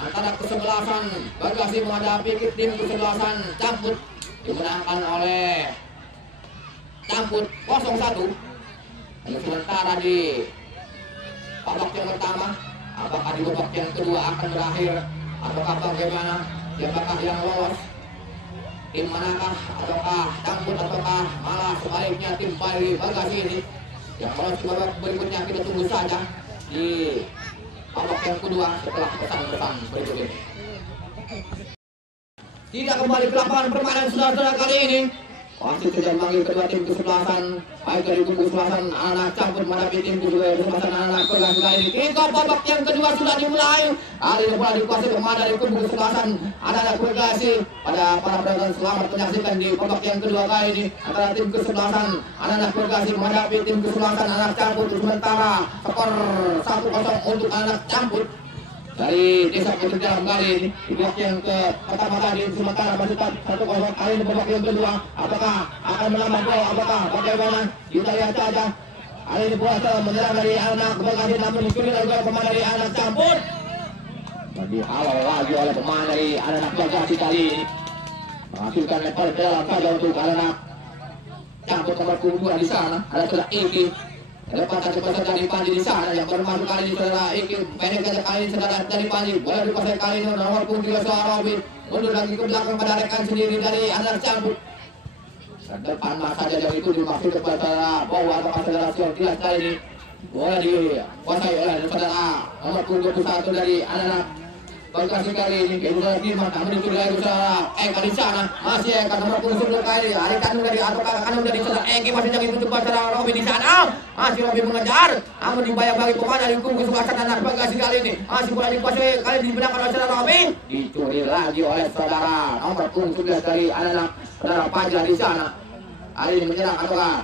antara kesebelasan Bekasi menghadapi tim kesebelasan Camput dimenangkan oleh Camput 0-1. Sementara di babak yang pertama, apakah di babak yang kedua akan berakhir ataukah bagaimana? Siapakah yang lolos? Tim manakah? Ataukah Camput ataukah malah sebaliknya tim Bali Bekasi ini yang lolos ke babak berikutnya? Kita tunggu saja di babak yang kedua setelah pesan-pesan berikut ini. Tidak kembali ke lapangan permainan saudara-saudara kali ini. Wasit sudah memanggil kedua tim kesebelasan, baik dari kubu kesebelasan anak Camput menghadapi tim kesebelasan anak Bekasi kali ini. Kick-off babak yang kedua sudah dimulai. Kali ini bola dikuasai pemain dari kubu kesebelasan anak Bekasi. Pada para penonton selamat menyaksikan di babak yang kedua kali ini antara tim kesebelasan anak Bekasi menghadapi tim kesebelasan anak Camput. Sementara skor 1-0 untuk anak Camput dari Desa Putri Dalam kali ini. Di babak yang pertama tadi sementara masih 1-0. Kali ini babak yang kedua apakah akan menambah gol, apakah bagaimana kita lihat saja. Kali ini bola menyerang dari anak Bekasi namun dicuri lagi oleh pemain dari anak Camput. Dihalau lagi oleh pemain dari anak Bekasi kali ini menghasilkan lemparan ke dalam saja untuk anak Camput nomor 2 di sana. Ada sudah Iki. Lepas cepat dari Panji di sana yang baru masuk kali ini saudara Iki. Pendek saja kali ini saudara dari Panji. Bola dikuasai kali ini nomor 3 saudara Robi. Mundur lagi ke belakang pada rekan sendiri dari anak Camput. Dan depan saja dari itu dimaksud kepada bawah atau saudara Siotilas kali ini. Bola dikuasai oleh saudara nomor 21 dari anak Bekasi kali ini. Saudara Firman namun itu dari saudara Eka di sana. Masih Eka nomor 10 kali ini. Hari kandung dari atau kakak kandung dari saudara Eki masih jadi untuk saudara Robi di sana. Masih Robi mengejar. Namun dibayang bagi pemain dari kubu kesebelasan anak Bekasi kali ini. Masih bola dikuasai kali ini dibenarkan oleh saudara Robi. Dicuri lagi oleh saudara nomor 11 dari anak saudara Fajar di sana. Kali ini menyerang ataukah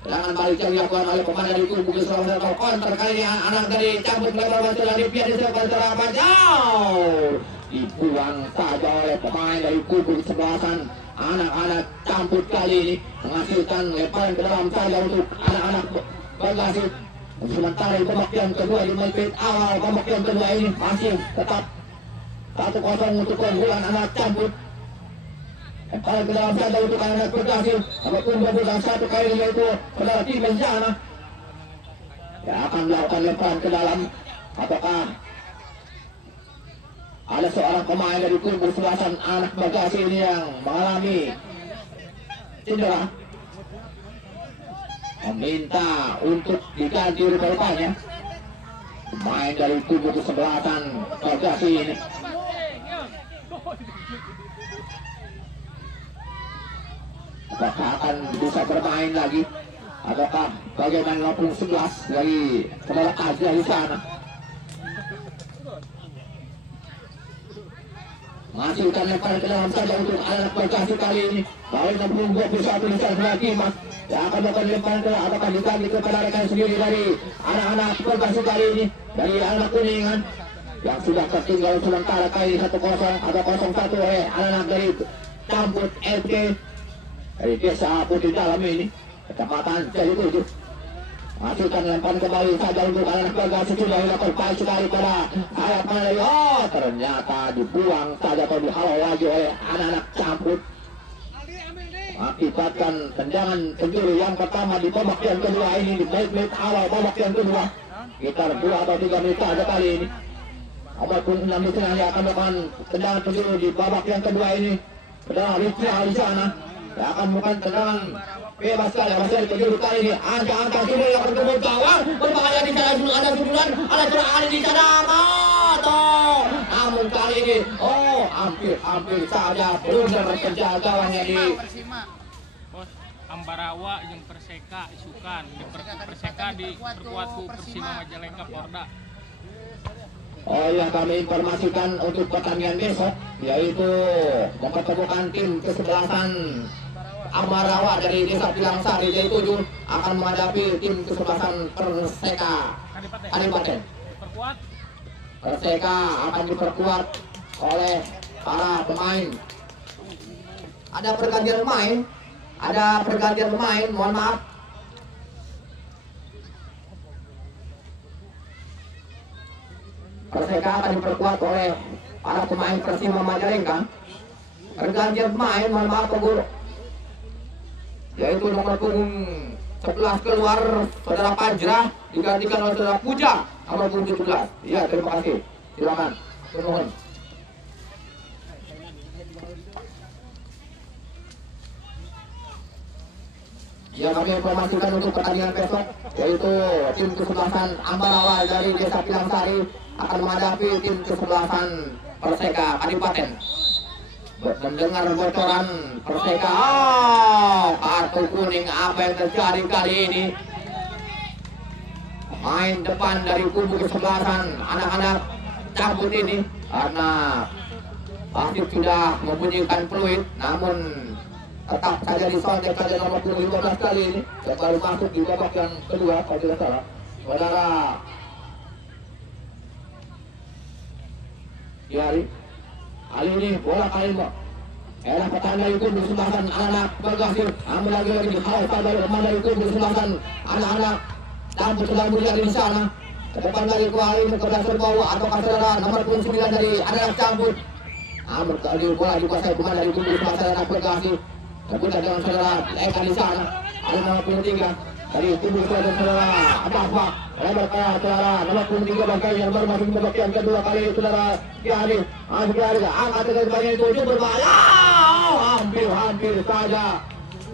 serangan balik yang dilakukan oleh pemain dari kubu kesebelasan atau counter kali ini anak dari Camput melebar bantu dari pihak di sebelah saudara Fajar. Dibuang saja oleh pemain dari kubu kesebelasan anak-anak Camput kali ini menghasilkan lemparan ke dalam saja untuk anak-anak Bekasi. Sementara di babak yang kedua di menit awal babak yang kedua ini masih tetap 1-0 untuk keunggulan anak Camput. Lemparan ke dalam saja untuk anak Bekasi. Nomor 21 kali ini yaitu saudara Tim Menjana yang akan melakukan lemparan ke dalam. Apakah ada seorang pemain dari kubu kesebelasan anak Bekasi ini yang mengalami cedera, meminta untuk diganti rupa-rupanya pemain dari kubu kesebelasan Bekasi ini. Apakah akan bisa bermain lagi ataukah bagaimana nomor 11 dari saudara Azra di sana. Masukkan lemparan ke dalam saja untuk anak Bekasi kali ini. Lalu nomor 21 di sana Kimas. Yang akan melakukan lemparan ke apakah ditagi kepada rekan sendiri dari anak-anak Bekasi kali ini. Dari anak Kuningan yang sudah tertinggal sementara kali 1-0 atau 0-1 oleh anak-anak dari Camput FK dari desa Putih Dalam ini. Kecepatan jadi 7. Masukkan lemparan kembali saja untuk anak Bekasi, sudah dilakukan baik sekali pada ayat mana. Oh, ternyata dibuang saja atau dihalau lagi oleh anak-anak Camput. Akibatkan tendangan penjuru yang pertama di babak yang kedua ini, di menit awal babak yang kedua, sekitar 2 atau 3 menit saja kali ini. Nomor 6 di sana akan melakukan tendangan penjuru di babak yang kedua ini. Tendangan Rizal di sana yang akan melakukan tendangan bebas sekali. Masih penjuru kali ini, angka-angka sudah yang bertemu gawang, berbahaya di sana, ada sundulan, ada serangan di sana, namun kali ini, oh hampir saja blunder penjaga gawangnya di Ambarawa yang Perseka isukan di Perseka diperkuat ku Persima Majalengka Porda. Oh ya, kami informasikan untuk pertandingan besok, yaitu mempertemukan tim kesebelasan Ambarawa dari Desa Pilangsari J7 akan menghadapi tim kesebelasan Perseka Kadipaten. Perseka akan diperkuat oleh para pemain. Ada pergantian pemain, mohon maaf. Perseka akan diperkuat oleh para pemain Persima Majalengka. Pergantian pemain, mohon maaf Pak Guru, yaitu nomor punggung 11 keluar Saudara Panjrah, digantikan oleh Saudara Puja nomor punggung 17. Iya, terima kasih. Silakan. Mohon. Ya, kami informasikan untuk pertandingan besok, yaitu tim kesebelasan Ambarawa dari Desa Pilangsari akan menghadapi tim kesebelasan Perseka Kadipaten. Mendengar bocoran Perseka, kartu kuning, apa yang terjadi kali ini? Main depan dari kubu kesebelasan anak-anak Camput ini, karena wasit sudah membunyikan peluit, namun tetap saja disontek saja nomor 15 kali ini yang baru masuk di babak yang kedua kalau tidak salah. Saudara Yari, kali ini bola kali ini era petanda itu bersebelasan anak Bekasi, namun lagi dihalau pada pemain dari kubu kesebelasan anak-anak Camput sedang berada di sana. Ke depan lagi kali ini kepada Serbawa atau saudara nomor 9 dari anak Camput. Namun kali bola dikuasai pemain dari kubu kesebelasan anak Bekasi. Kemudian dengan saudara Eka di sana, ada nomor 23 dari tubuh saudara apa lebar ke saudara nomor 23 bangkai yang baru masuk ke bagian kedua kali saudara Kiari. Angkat ke bagian itu berbahaya, hampir saja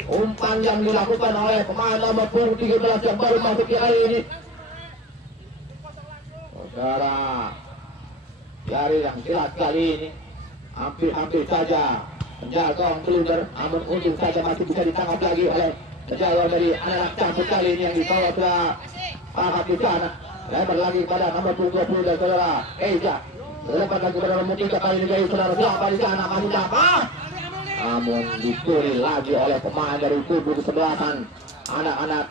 umpan yang dilakukan oleh pemain nomor 13 yang baru masuk kali ini. Saudara Kiari yang jelas kali ini hampir saja penjaga blunder, namun untung saja masih bisa ditangkap lagi oleh penjaga dari anak Camput kali ini yang dibawa ke pahat di sana. Lebar lagi pada nomor 20 dari saudara Eja. Lebar lagi pada nomor 3 kali ini dari saudara siapa di sana, masih dapat. Namun dicuri lagi oleh pemain dari kubu kesebelasan anak-anak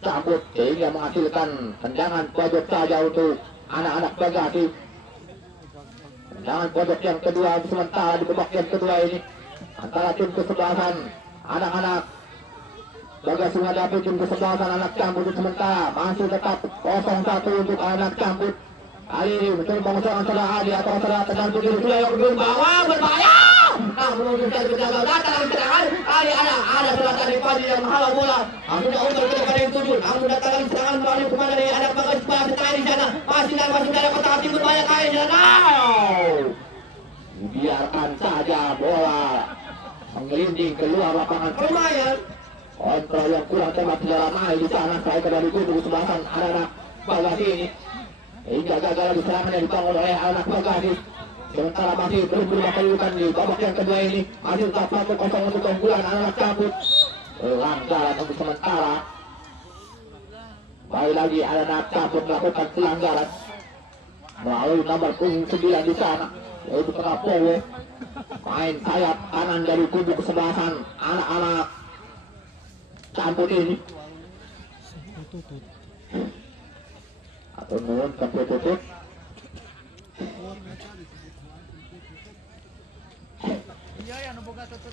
Camput sehingga menghasilkan tendangan pojok saja untuk anak-anak Bekasi. Tendangan pojok yang kedua sementara di babak yang kedua ini antara tim kesebelasan anak-anak Bekasi menghadapi tim kesebelasan anak Camput. Sementara masih tetap 0-1 untuk anak Camput. Kali ini mencoba serangan saudara Adi atau saudara tendangan putih sudah yang bawah berbahaya. Namun untuk penjaga datang serangan kali ada saudara dari Padi yang menghalau bola. Sudah untuk ke depan yang 7. Namun datang serangan melalui pemain dari anak Bekasi sebelah setengah di sana. Masih dari kotak timur banyak kali di sana. Biarkan saja bola menggelinding keluar lapangan permainan. Kontrol yang kurang tepat saudara Mai di sana. Saya dari kubu kesebelasan anak Bekasi ini. Hingga gagal di serangan yang dibangun oleh anak Bekasi. Sementara masih belum berubah kedudukan di babak yang kedua ini. Masih tetap 1-0 untuk keunggulan anak Camput. Pelanggaran untuk sementara. Baik lagi anak Camput melakukan pelanggaran melalui nomor 9 di sana. yaitu Prabowo. Main sayap kanan dari kubu kesebelasan anak-anak campur ini. Atau nuhun tutut.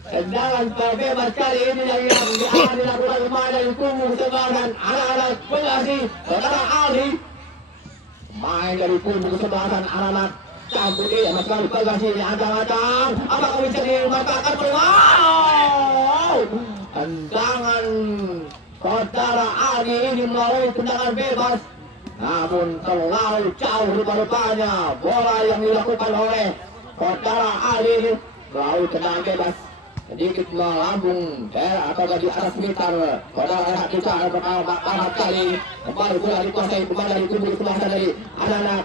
Tendangan bebas kali ini yang dilakukan pemain dari kubu kesebelasan anak-anak Bekasi, saudara Ali. Main dari kubu kesebelasan anak-anak campur ini sama sekali Bekasi ini ancang-ancang. Apakah bisa dimanfaatkan peluang? Tendangan saudara Ali ini melalui tendangan bebas, namun terlalu jauh rupa-rupanya bola yang dilakukan oleh saudara Ali ini melalui tendangan bebas sedikit melambung daerah atau di atas meter. Saudara lihat kita pertama kali kembali bola dikuasai kembali dari kubu kesebelasan dari anak-anak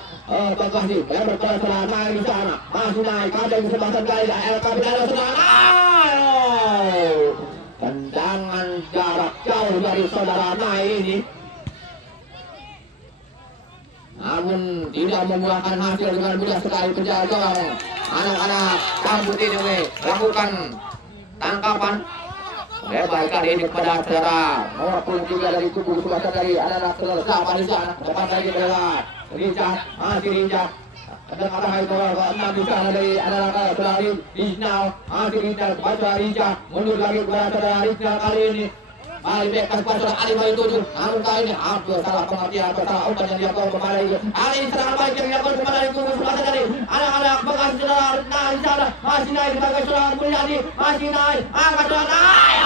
Bekasi. Lebar ke naik di sana, masih naik pada kesebelasan kali El Capitano tendangan jarak jauh dari saudara Nai ini, namun tidak membuahkan hasil dengan mudah sekali kejar gawang. Anak-anak Campur ini lakukan tangkapan lebar kali ini kepada saudara maupun juga dari kubu kesebelasan dari anak-anak saudara di sana. Depan lagi lewat Rinjak, masih Rinjak. Ada kata hai bola ke-6 di sana dari anak-anak saudara Rijnal, masih Rijnal kepada Rijak, mundur lagi kepada saudara Rijnal kali ini. Mari berikan kepada Ali Bayi 7. Namun kali ini hampir salah pengertian atau salah umpan yang dilakukan kepada itu. Kali ini serangan baik yang dilakukan kepada itu sebelah dari anak-anak bekas saudara Rijnal di sana. Masih naik sebagai saudara Mulyadi, masih naik, angkat saudara naik.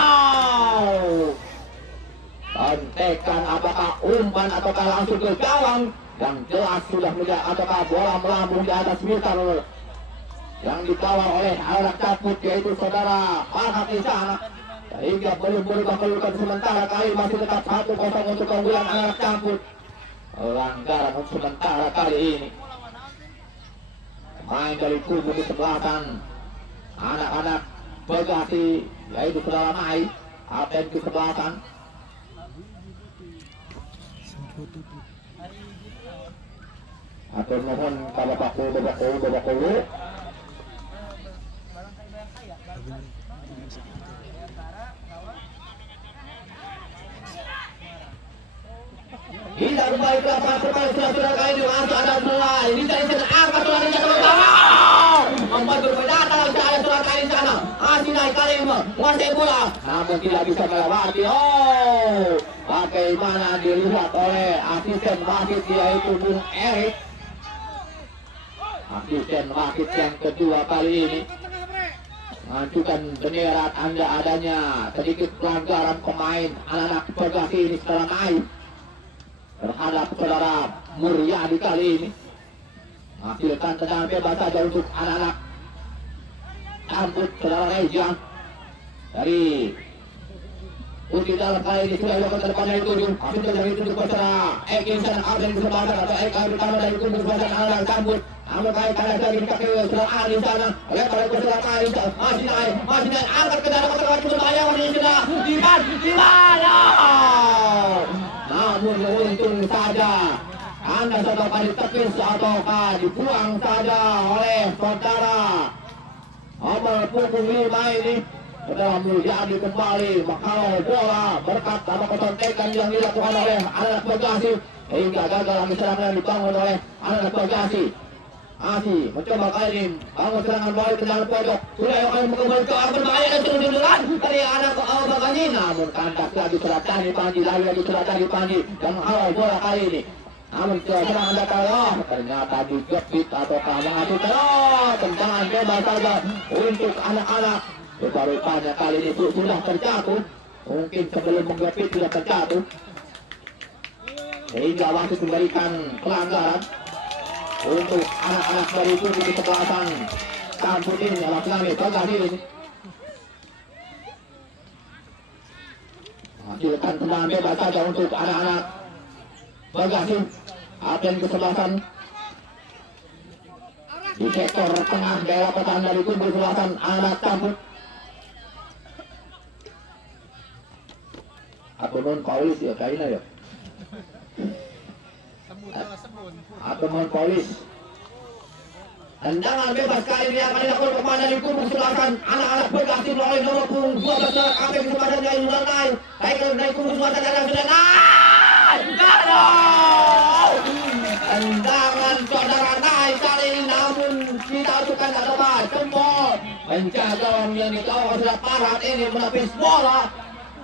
Kontekan apakah umpan ataukah langsung ke gawang? Yang jelas sudah melihat ataukah bola melambung di atas meter yang dikawal oleh anak Caput yaitu saudara Farhat di sana, sehingga belum berubah kedudukan sementara kali masih tetap 1-0 untuk keunggulan anak Caput. Pelanggaran untuk sementara kali ini main dari kubu kesebelasan anak-anak Bekasi yaitu saudara Mai Aten kesebelasan. Atau mohon kalau Bapak Kulu. Tidak kembali ke lapangan permainan sudah kali ini masih ada mulai. Ini dari sana angkat sudah di jatuh gawang. Membuat berbeda dalam cara sudah kali sana. Masih naik kali ini menguasai bola, namun tidak bisa melewati. Bagaimana dilihat oleh asisten wasit yaitu Bung Erik. Asisten wasit yang kedua kali ini mengajukan bendera tanda adanya sedikit pelanggaran pemain anak-anak Bekasi ini setelah naik terhadap saudara Muryadi kali ini. Hasilkan tendangan bebas saja untuk anak-anak Campur saudara Reja dari Uji dalam kali ini sudah dilakukan depan dari 7. Masuk dari 7 saudara Eki sana Arden kesempatan atau Eka pertama dari kubu kesempatan anak Campur. Namun kali kalah lagi di kaki saudara Ali sana. Lepas dari saudara Ali masih naik angkat ke dalam kotak berbahaya ini sudah di mana? Namun untung saja Anda saudara ditepis ataukah dibuang saja oleh saudara nomor punggung 5 ini. Sudah menjadi kembali menghalau bola berkat sama ketontekan yang dilakukan oleh anak Bekasi hingga gagal lagi serangan yang dibangun oleh anak Bekasi. Masih mencoba kali ini bangun serangan balik ke dalam pojok. Sudah akan kembali ke arah berbahaya dan turun dari anak Bekasi. Namun kandas lagi Suratani Panji, lagi Suratani Panji yang menghalau bola kali ini. Namun serangan datang ternyata dijepit atau menghasilkan tendangan bebas saja untuk anak-anak. Rupanya kali ini sudah terjatuh. Mungkin sebelum menggepit sudah terjatuh sehingga wasit memberikan pelanggaran untuk anak-anak dari kubu kesebelasan Campur ini alat kami Bekasi ini. Hasilkan tendangan bebas saja untuk anak-anak Bekasi Aten kesebelasan di sektor tengah daerah pertahanan dari kubu kesebelasan anak Campur. Atau non Paulis ya kayaknya ya. Atau non Paulis. Tendangan bebas kali ini akan dilakukan kepada di kubu sebelah kanan. Anak-anak berganti melalui nomor punggung 12 sampai kesempatan dari sudah naik. Dari kubu sebelah kanan sudah naik. Tendangan saudara naik kali ini namun tidak sukan ada bahan. Jempol penjaga yang dikawal sudah Parat ini menepis bola.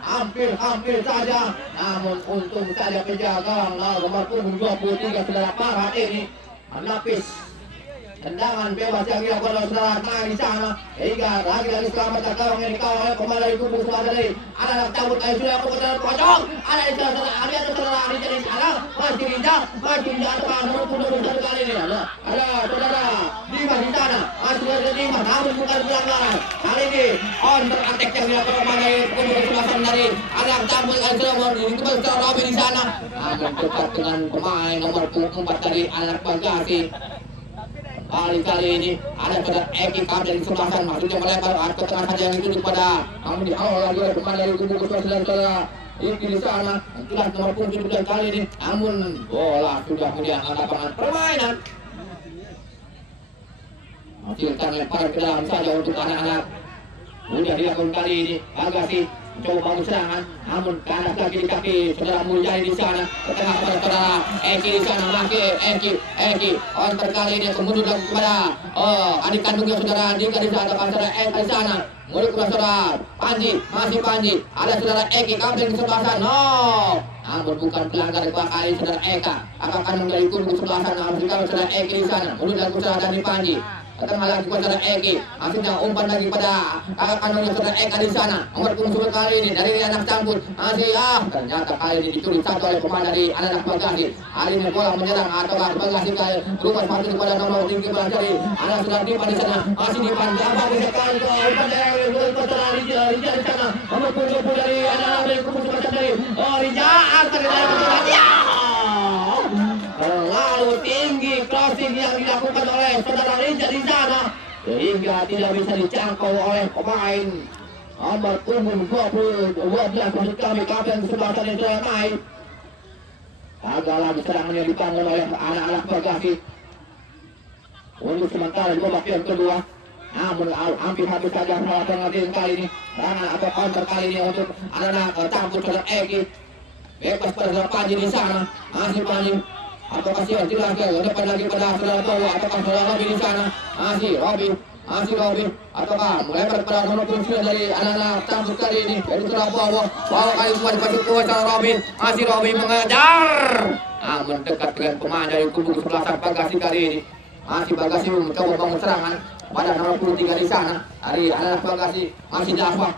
Hampir saja, namun untung saja penjaga nomor punggung 23 saudara Parat ini menepis tendangan bebas yang dilakukan oleh saudara naik di sana. Hingga lagi selamat gawang yang dikawal oleh pemain dari kubu sebelah dari anak cabut sudah ke dalam pojok. Ada di sana saudara di sana masih Rinja depan nomor kali ini ada saudara Dimas di sana masih ada Dimas namun bukan pelanggaran kali ini counter attack yang dilakukan pemain dari kubu sebelah dari anak cabut sudah mencoba secara Robi di sana namun dekat dengan pemain nomor 4 dari anak Bagasi. Kali ini ada pada Eki Kam dari sebelah sana maksudnya melebar ke tengah saja yang itu kepada namun di awal lagi oleh pemain dari kubu sebelah saudara Iki di sana itulah nomor punggung 7 kali ini namun bola sudah kemudian lapangan permainan hasilkan lemparan ke dalam saja untuk anak-anak mudah dilakukan kali ini Bagasi mencoba bangun serangan namun kanan lagi di kaki saudara Mulyadi di sana ke tengah pada saudara Eki di sana lagi Eki counter kali ini kemudian kepada adik kandungnya saudara Dika di sana saudara Eki di sana mulut kepada saudara masih Panji ada saudara Eki kapten di sebelah sana namun bukan pelanggar kali saudara Eka kakak kandung dari kubu sebelah sana harus dikawal saudara Eki di sana mulut dan saudara dari Panji Ketengah lagi pada Eki, akhirnya umpan lagi pada kakak kandungnya saudara Eka di sana. Nomor punggung kali ini dari anak campur masih ternyata kali ini dicuri satu oleh pemain dari anak Bagasi. Hari ini bola menyerang atau Bagasi kali berubah sepatu kepada nomor tinggi bola dari anak saudara Dipan di sana masih Dipan gampang sekali ke umpan dari Rija di sana. Nomor punggung dari anak dari kubu sebelah dari Rija antar dari terlalu tinggi crossing yang dilakukan oleh saudara Rija di sana sehingga tidak bisa dijangkau oleh pemain nomor punggung 12 maksud kami kapten sebelah sana yang sudah main. Agak lagi serangannya dibangun oleh anak-anak Bagasi untuk sementara di babak yang kedua namun hampir habis saja serangan kali ini serangan atau counter kali ini untuk anak-anak campur saudara Eki bebas pada saudara Panji di sana masih Panji atau kasih tidak depan lagi pada saudara Towo atau saudara Robi di sana masih Robi ataukah melebar pada nomor 9 dari anak-anak campur kali ini dari saudara bawa kali semua dipasuk ke saudara Robi masih Robi mengejar namun dekat dengan pemain dari kubu sebelah Bagasi kali ini masih Bagasi mencoba bangun serangan pada nomor 23 di sana dari anak Bagasi masih dapat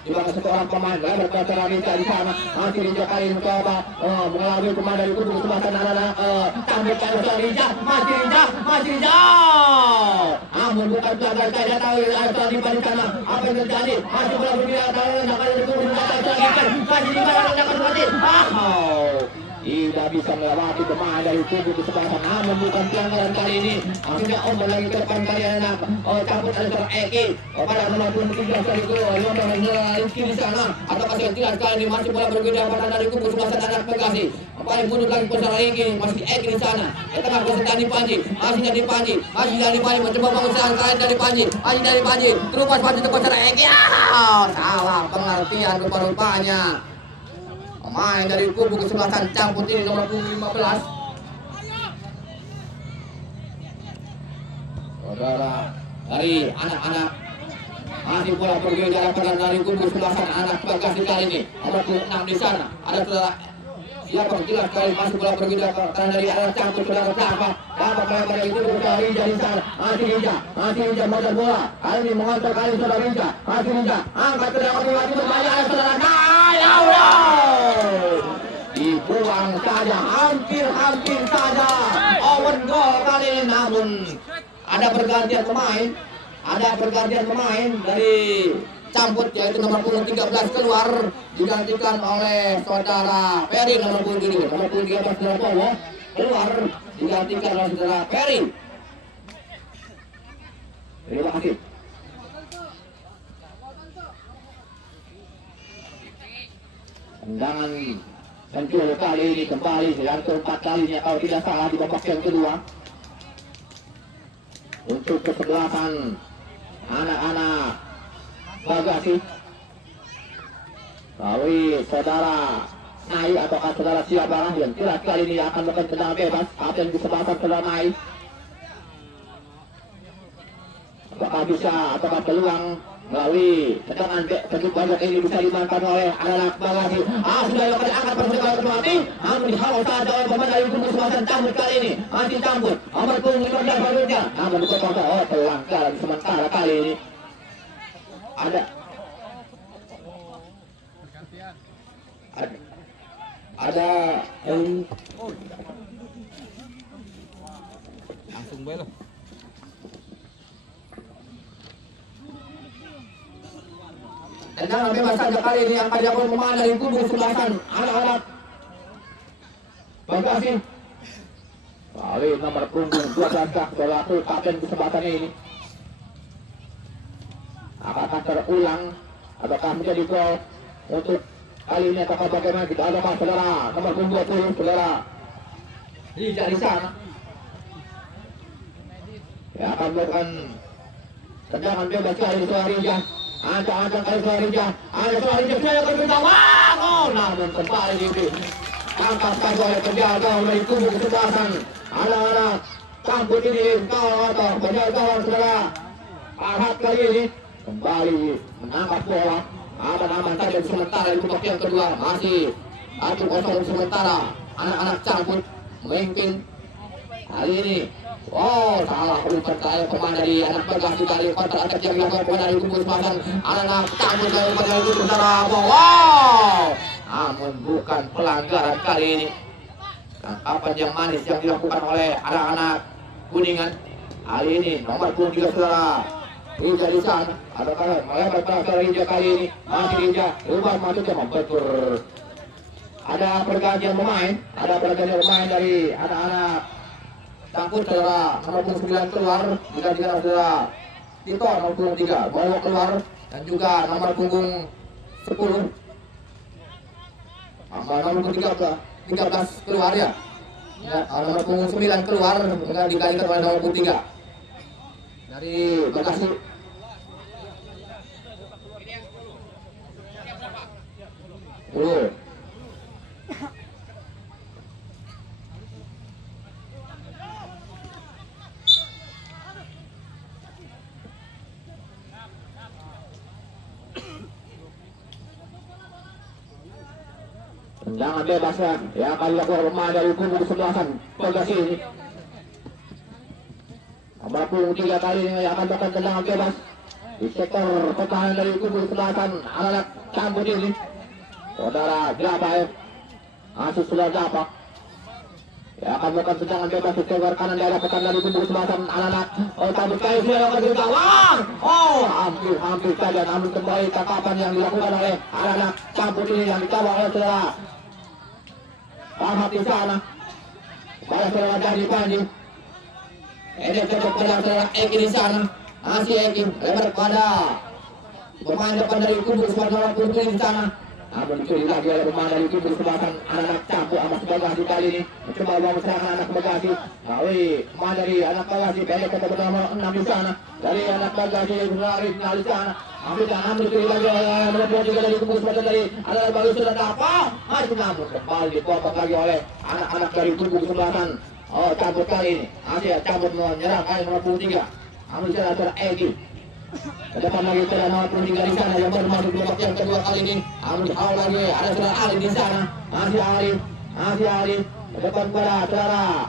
di bawah seorang pemain lebar pada Rija di sana masih Rija kali mencoba mengalami pemain dari kubu sebelah anak campur kali Rija masih Rija namun bukan pelanggar saja tahu ada di sana apa yang terjadi masih bola bergerak dari kubu masih di mana tidak bisa melewati pemain dari kubu sebelah namun bukan pelanggaran kali ini akhirnya umpan lagi ke depan kali anak campur ada Eki pada nomor 13 dari Rizky di sana atau kasih tidak kali ini masih bola bergerak pada dari kubu sebelah anak Bagasi paling mundur lagi pesara Eki masih Eki di sana ke tengah peserta di Panji masih dari Panji mencoba bangun serangan kali dari Panji terus pas itu pesara Eki salah pengertian rupa-rupanya pemain dari kubu kesebelasan campur ini nomor 15 saudara dari anak-anak masih bola bergerak pada dari kubu kesebelasan anak Bagasi kali ini nomor 6 di sana ada saudara siapa jelas kali masih bola bergerak dari anak campur saudara siapa pada itu dari Rija di sana masih Rija modal bola kali ini mengontrol kali saudara Rija masih Rija angkat ke dalam lagi berbahaya saudara dibuang saja hampir saja open goal kali ini namun ada pergantian pemain dari campur yaitu nomor punggung 13 keluar digantikan oleh saudara Ferry nomor punggung 13 saudara Bowo keluar digantikan oleh saudara Ferry. Terima kasih. Tendangan penjuru kali ini kembali yang keempat kalinya kalau tidak salah di babak yang kedua. untuk kesebelasan anak-anak Bagasi. Lalu saudara Nai ataukah saudara siapa yang jelas kali ini akan melakukan tendangan bebas. Apa yang disebabkan saudara Nai? Apakah bisa ataukah peluang melalui tendangan tentu banyak ini bisa dimainkan oleh anak-anak Bagasi. Sudah dilakukan angkat pada sekali kedua ini. Namun dihalau saja oleh pemain dari kubu Selatan Cambut kali ini. Masih Cambut. Nomor punggung 15 berikutnya. Namun dipotong oleh pelanggaran sementara kali ini. Ada langsung bae lah. tendangan bebas saja kali ini akan dilakukan pemain dari kubu Selatan anak-anak Bagasi. Kali nomor punggung 12 selaku kapten kesempatan ini. Apakah terulang ataukah menjadi gol untuk kali ini ataukah bagaimana? Kita ada saudara nomor punggung 20 saudara di sana. Ya akan melakukan tendangan bebas kali ini saudara Rija. Ancang-ancang kali saudara Rija. Ada saudara Rija saya akan bertawang. Namun kembali diangkat kaki oleh penjaga dari kubu kesebelasan anak-anak Cambut ini. Kalau atau penjaga saudara Ahad kali ini kembali menangkap bola. Aman-aman saja sementara di babak yang kedua. Masih 1-0 sementara. Anak-anak Cambut memimpin kali ini. Salah perlu percaya pemain dari anak Bagasi kali kontra attack yang dilakukan pemain dari kubu Selatan anak-anak Cambut kali pada itu saudara. Namun bukan pelanggaran kali ini. Tangkapan yang manis yang dilakukan oleh anak-anak Kuningan. Kali ini nomor punggung 3 saudara Rija di sana. Adakah melebar saudara Rija kali ini? Masih Rija ubah masuknya membentur. Ada pergantian pemain. Ada pergantian pemain dari anak-anak Cambut saudara. Nomor punggung 9 keluar. Digantikan saudara Tito nomor punggung 3 bawa keluar. Dan juga nomor punggung 10 nomor punggung 13 keluar ya. Nomor punggung 9 keluar dengan digantikan oleh nomor punggung 3 dari Bekasi. Tendangan bebas ya akan dilakukan pemain dari kubu kesebelasan Bagasi ini. Nomor punggung 3 kali ini akan melakukan tendangan bebas di sektor pertahanan dari kubu kesebelasan anak-anak Cambut ini. Saudara Jabai masih sudah Japak ya akan melakukan tendangan bebas di sektor kanan daerah pertahanan dari kubu kesebelasan anak-anak Cambut kali sudah akan bergawang. Hampir saja namun kembali tangkapan yang dilakukan oleh anak-anak Cambut ini yang dicoba oleh saudara Ahmad di sana. Pada saudara Jadi Pandi. Ini coba pada saudara Eki di sana. Masih Eki lebar pada pemain depan dari kubu kesebelasan Putri di sana. Namun dicuri lagi oleh pemain dari kubu kesebelasan anak-anak Cambut Ahmad Bagasi kali ini. Mencoba bawa serangan anak Bagasi. Lalu pemain dari anak Bagasi pendek kata bernama 6 di sana. Dari anak Bagasi berlari di sana. Ambil dicuri lagi oleh nomor juga dari kubu kesebelasan dari anak Bagasi sudah dapat. Masih namun kembali dipotong lagi oleh anak-anak dari kubu kesebelasan Cambut kali ini. Masih Cambut menyerang kali nomor 23. Ambil saudara Egi. Ke depan lagi saudara nomor 23 di sana yang baru masuk babak yang kedua kali ini. Ambil awal lagi ada saudara Ali di sana. Masih Ali. Ke depan pada saudara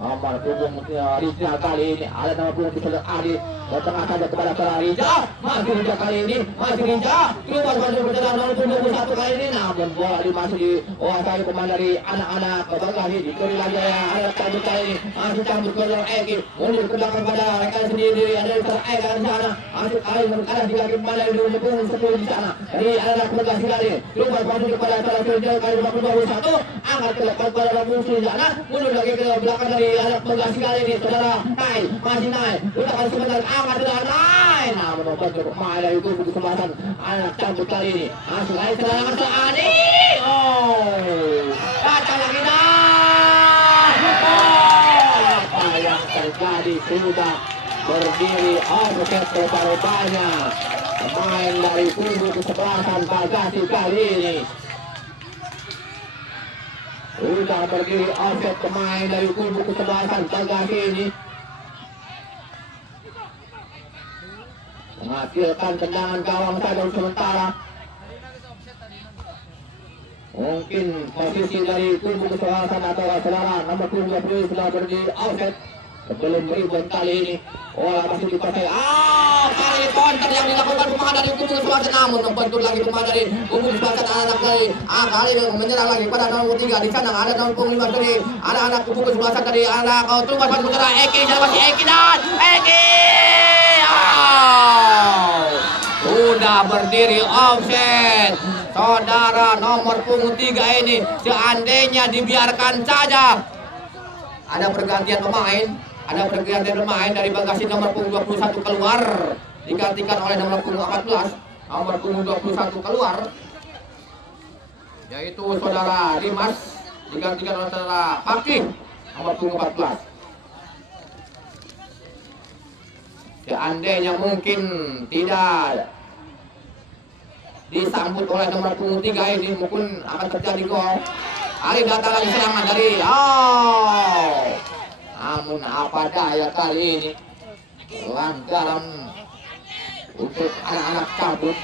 nomor punggung Rija kali ini ada nomor punggung saudara Ali. Tengah saja kepada saudara Rija. Masih Rija kali ini. Keluar masuk berjalan nomor punggung 1 kali ini. Namun bola dimasuki kali pemain dari anak-anak Bagasi. Dicuri lagi ya anak Cambut kali ini. Masih Cambut ke dalam Eki. Mundur ke belakang pada rekan sendiri. Ada saudara Eki di sana. Masuk kali mengarah di kaki pemain dari nomor punggung 10 di sana. Dari anak Bagasi kali ini. Keluar masuk kepada saudara Rija kali nomor punggung 21. Angkat ke depan pada nomor punggung di sana. Mundur lagi ke belakang dari anak Bagasi kali ini. Saudara masih naik. Udah kali sebentar amat sudah naik. Nah menonton ke pemain dari kubu kesebelasan anak Cambut kali ini. Langsung naik serangan ke Adi. Datang lagi dah. Apa yang terjadi sudah berdiri offset rupa-rupanya pemain dari kubu kesebelasan Bagasi kali ini. Sudah berdiri offset pemain dari kubu kesebelasan Bagasi ini. Menghasilkan tendangan gawang saja sementara. Mungkin posisi dari kubu kesebelasan atau saudara nomor 20 sudah berdiri offset sebelum rebound kali ini. Oh, masih dikuasai. Kali counter yang dilakukan pemain dari kubu kesebelasan, namun terbentur lagi pemain dari kubu kesebelasan anak dari kali ini menyerang lagi pada nomor 3. Di sana ada nomor 5 dari anak-anak kubu kesebelasan dari anak Tumas masih menyerang Eki, masih Eki dan Eki. Sudah berdiri offset saudara nomor punggung 3 ini. Seandainya dibiarkan saja ada pergantian pemain dari Bagasi nomor punggung 21 keluar digantikan oleh nomor punggung 14. Nomor punggung 21 keluar yaitu saudara Dimas digantikan oleh saudara Pakih nomor punggung 14. Seandainya mungkin tidak disambut oleh nomor punggung 3 ini, mungkin akan terjadi gol. Kali datang lagi serangan dari namun apa daya kali ini pelanggaran untuk anak-anak cabut.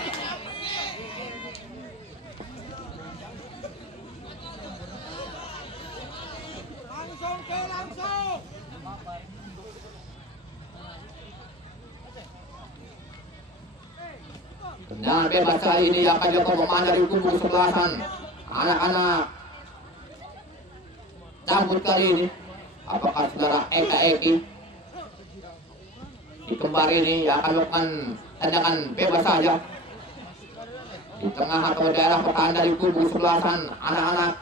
Langsung. Tendangan bebas kali ini akan dilakukan pemain dari kubu kesebelasan anak-anak cabut kali ini. Apakah saudara Eka Eki di kembar ini akan melakukan tendangan bebas saja di tengah atau daerah pertahanan dari kubu kesebelasan anak-anak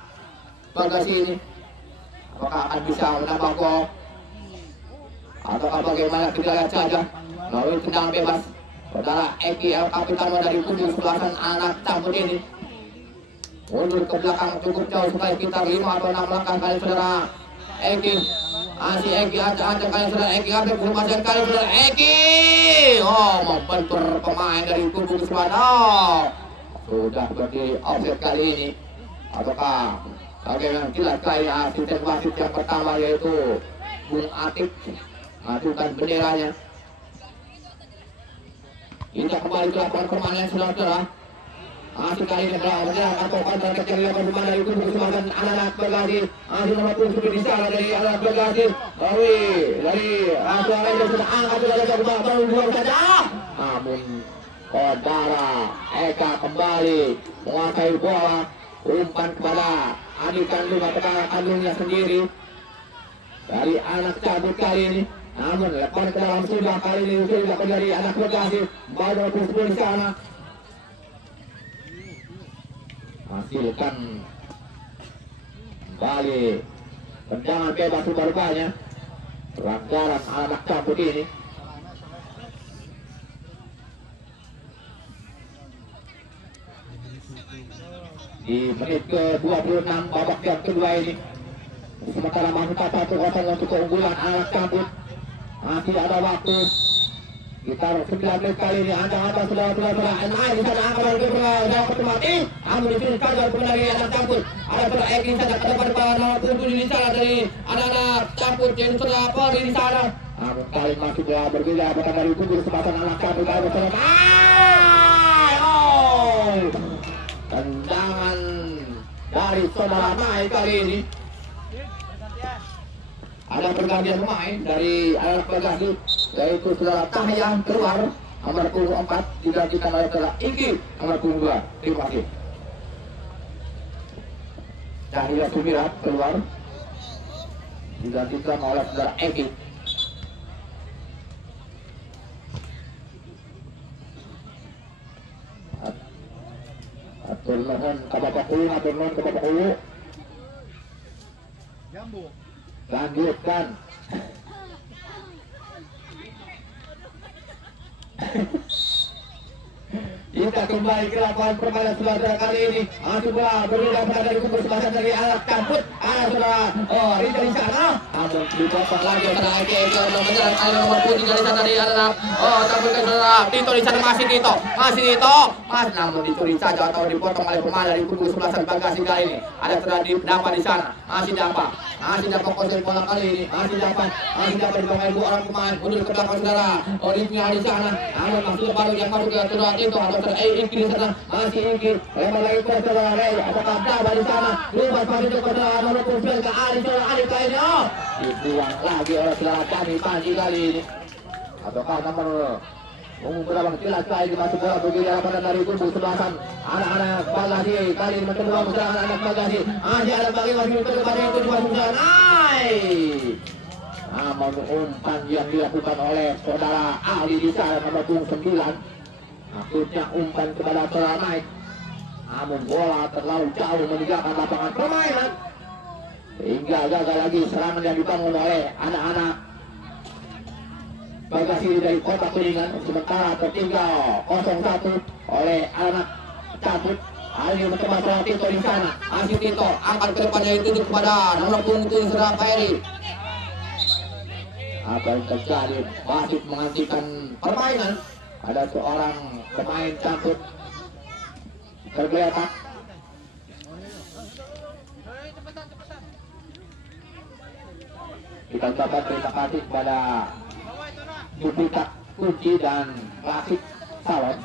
Bagasi ini? Apakah akan bisa menambah gol ataukah bagaimana? Kita lihat saja melalui tendangan bebas saudara Eki El Kapitano dari kubu kesebelasan anak cabut ini mundur ke belakang cukup jauh supaya sekitar 5 atau 6 langkah kali saudara Eki. Si Eki acak-acak kali saudara Eki, hampir berhasil kali saudara Eki. Membentur pemain dari kubu kesebelasan. Sudah berdiri offset kali ini. Ataukah bagaimana? Jelas kali asisten wasit yang pertama yaitu Bung Atik mengajukan benderanya. Kita kembali ke lapangan permainan saudara. Asik kali ini berjalan atau kontra kecil dilakukan pemain dari kubu kesebelasan anak-anak Bagasi. Asik nomor 7 di sana dari anak Bagasi. Dari suara itu sudah angkat sudah ada baru buang saja. Namun saudara Eka kembali menguasai bola, umpan kepada adik kandung atau kakak kandungnya sendiri dari anak cabut kali ini. Namun lepas ke dalam sudah kali ini sudah dari anak Bagasi baru terus di sana. Hasilkan kembali tendangan bebas rupanya pelanggaran anak cabut ini. Di menit ke-26 babak yang kedua ini, sementara masih 1-0 untuk keunggulan anak cabut. Masih ada waktu sekitar 19 kali ini. Anda saudara-saudara NI di sana angkat dari jauh ke mati. Namun di sini saja dari anak cabut. Ada saudara Eki saja ke depan nomor 7 di sana dari anak-anak cabut yang saudara Polri di sana. Namun kali masih berbeda bukan dari kubu kesebelasan anak cabut. Ada saudara tendangan dari saudara Mai kali ini. Ada pergantian pemain dari anak Bagasi yaitu saudara Tahyang keluar nomor punggung 4 digantikan oleh saudara Iki nomor punggung 2. Terima kasih. Cahya Sumirat keluar digantikan oleh saudara Eki. Atur mohon ke Bapak Ulu, atur mohon ke Bapak Ulu. Jambu. Lanjutkan. Kita kembali ke lapangan permainan saudara kali ini. Coba berbeda pada dari kubu sebelah dari anak cabut. Saudara Rita di sana. Namun dipotong lagi saudara Eke menyerang kali nomor putih dari sana dari anak. Cabut ke saudara Tito di sana masih Tito. Namun dicuri saja atau dipotong oleh pemain dari kubu sebelah Bagasi kali ini. Ada saudara dapat di sana. Masih dapat konsen bola kali ini. Masih dapat dipakai dua orang pemain. Mundur ke belakang saudara. Rifnya di sana. Namun masih baru yang masuk ke saudara Tito atau saudara Ingki di sana. Masih Ingki. Lempar lagi ke saudara Rey. Apakah dapat di sana? Lupas masih ke saudara nomor 9 ke Ali. Saudara Ali kali ini. Dibuang lagi oleh saudara kami Panji kali ini. Ataukah nomor berapa jelas kali masuk bola begini pada dari kubu sebelasan anak-anak Bagasi kali ini mencoba menyerang anak-anak Bagasi. Masih ada bagi masih ke depan itu juga sudah naik. Namun umpan yang dilakukan oleh saudara Ali di sana nomor 9 akhirnya umpan kepada saudara naik. Namun bola terlalu jauh meninggalkan lapangan permainan sehingga gagal lagi serangan yang dibangun oleh anak-anak Bagasi dari Kota Kuningan. Sementara tertinggal 0-1 oleh anak cabut. Ali mencoba soal Tito di sana. Masih Tito angkat ke depannya itu kepada nomor punggung saudara Ferry. Apa yang terjadi? Wasit menghentikan permainan. Ada seorang pemain cabut tergeletak. Kita ucapkan terima kasih kepada Duplikat Kunci dan Klasik Salon.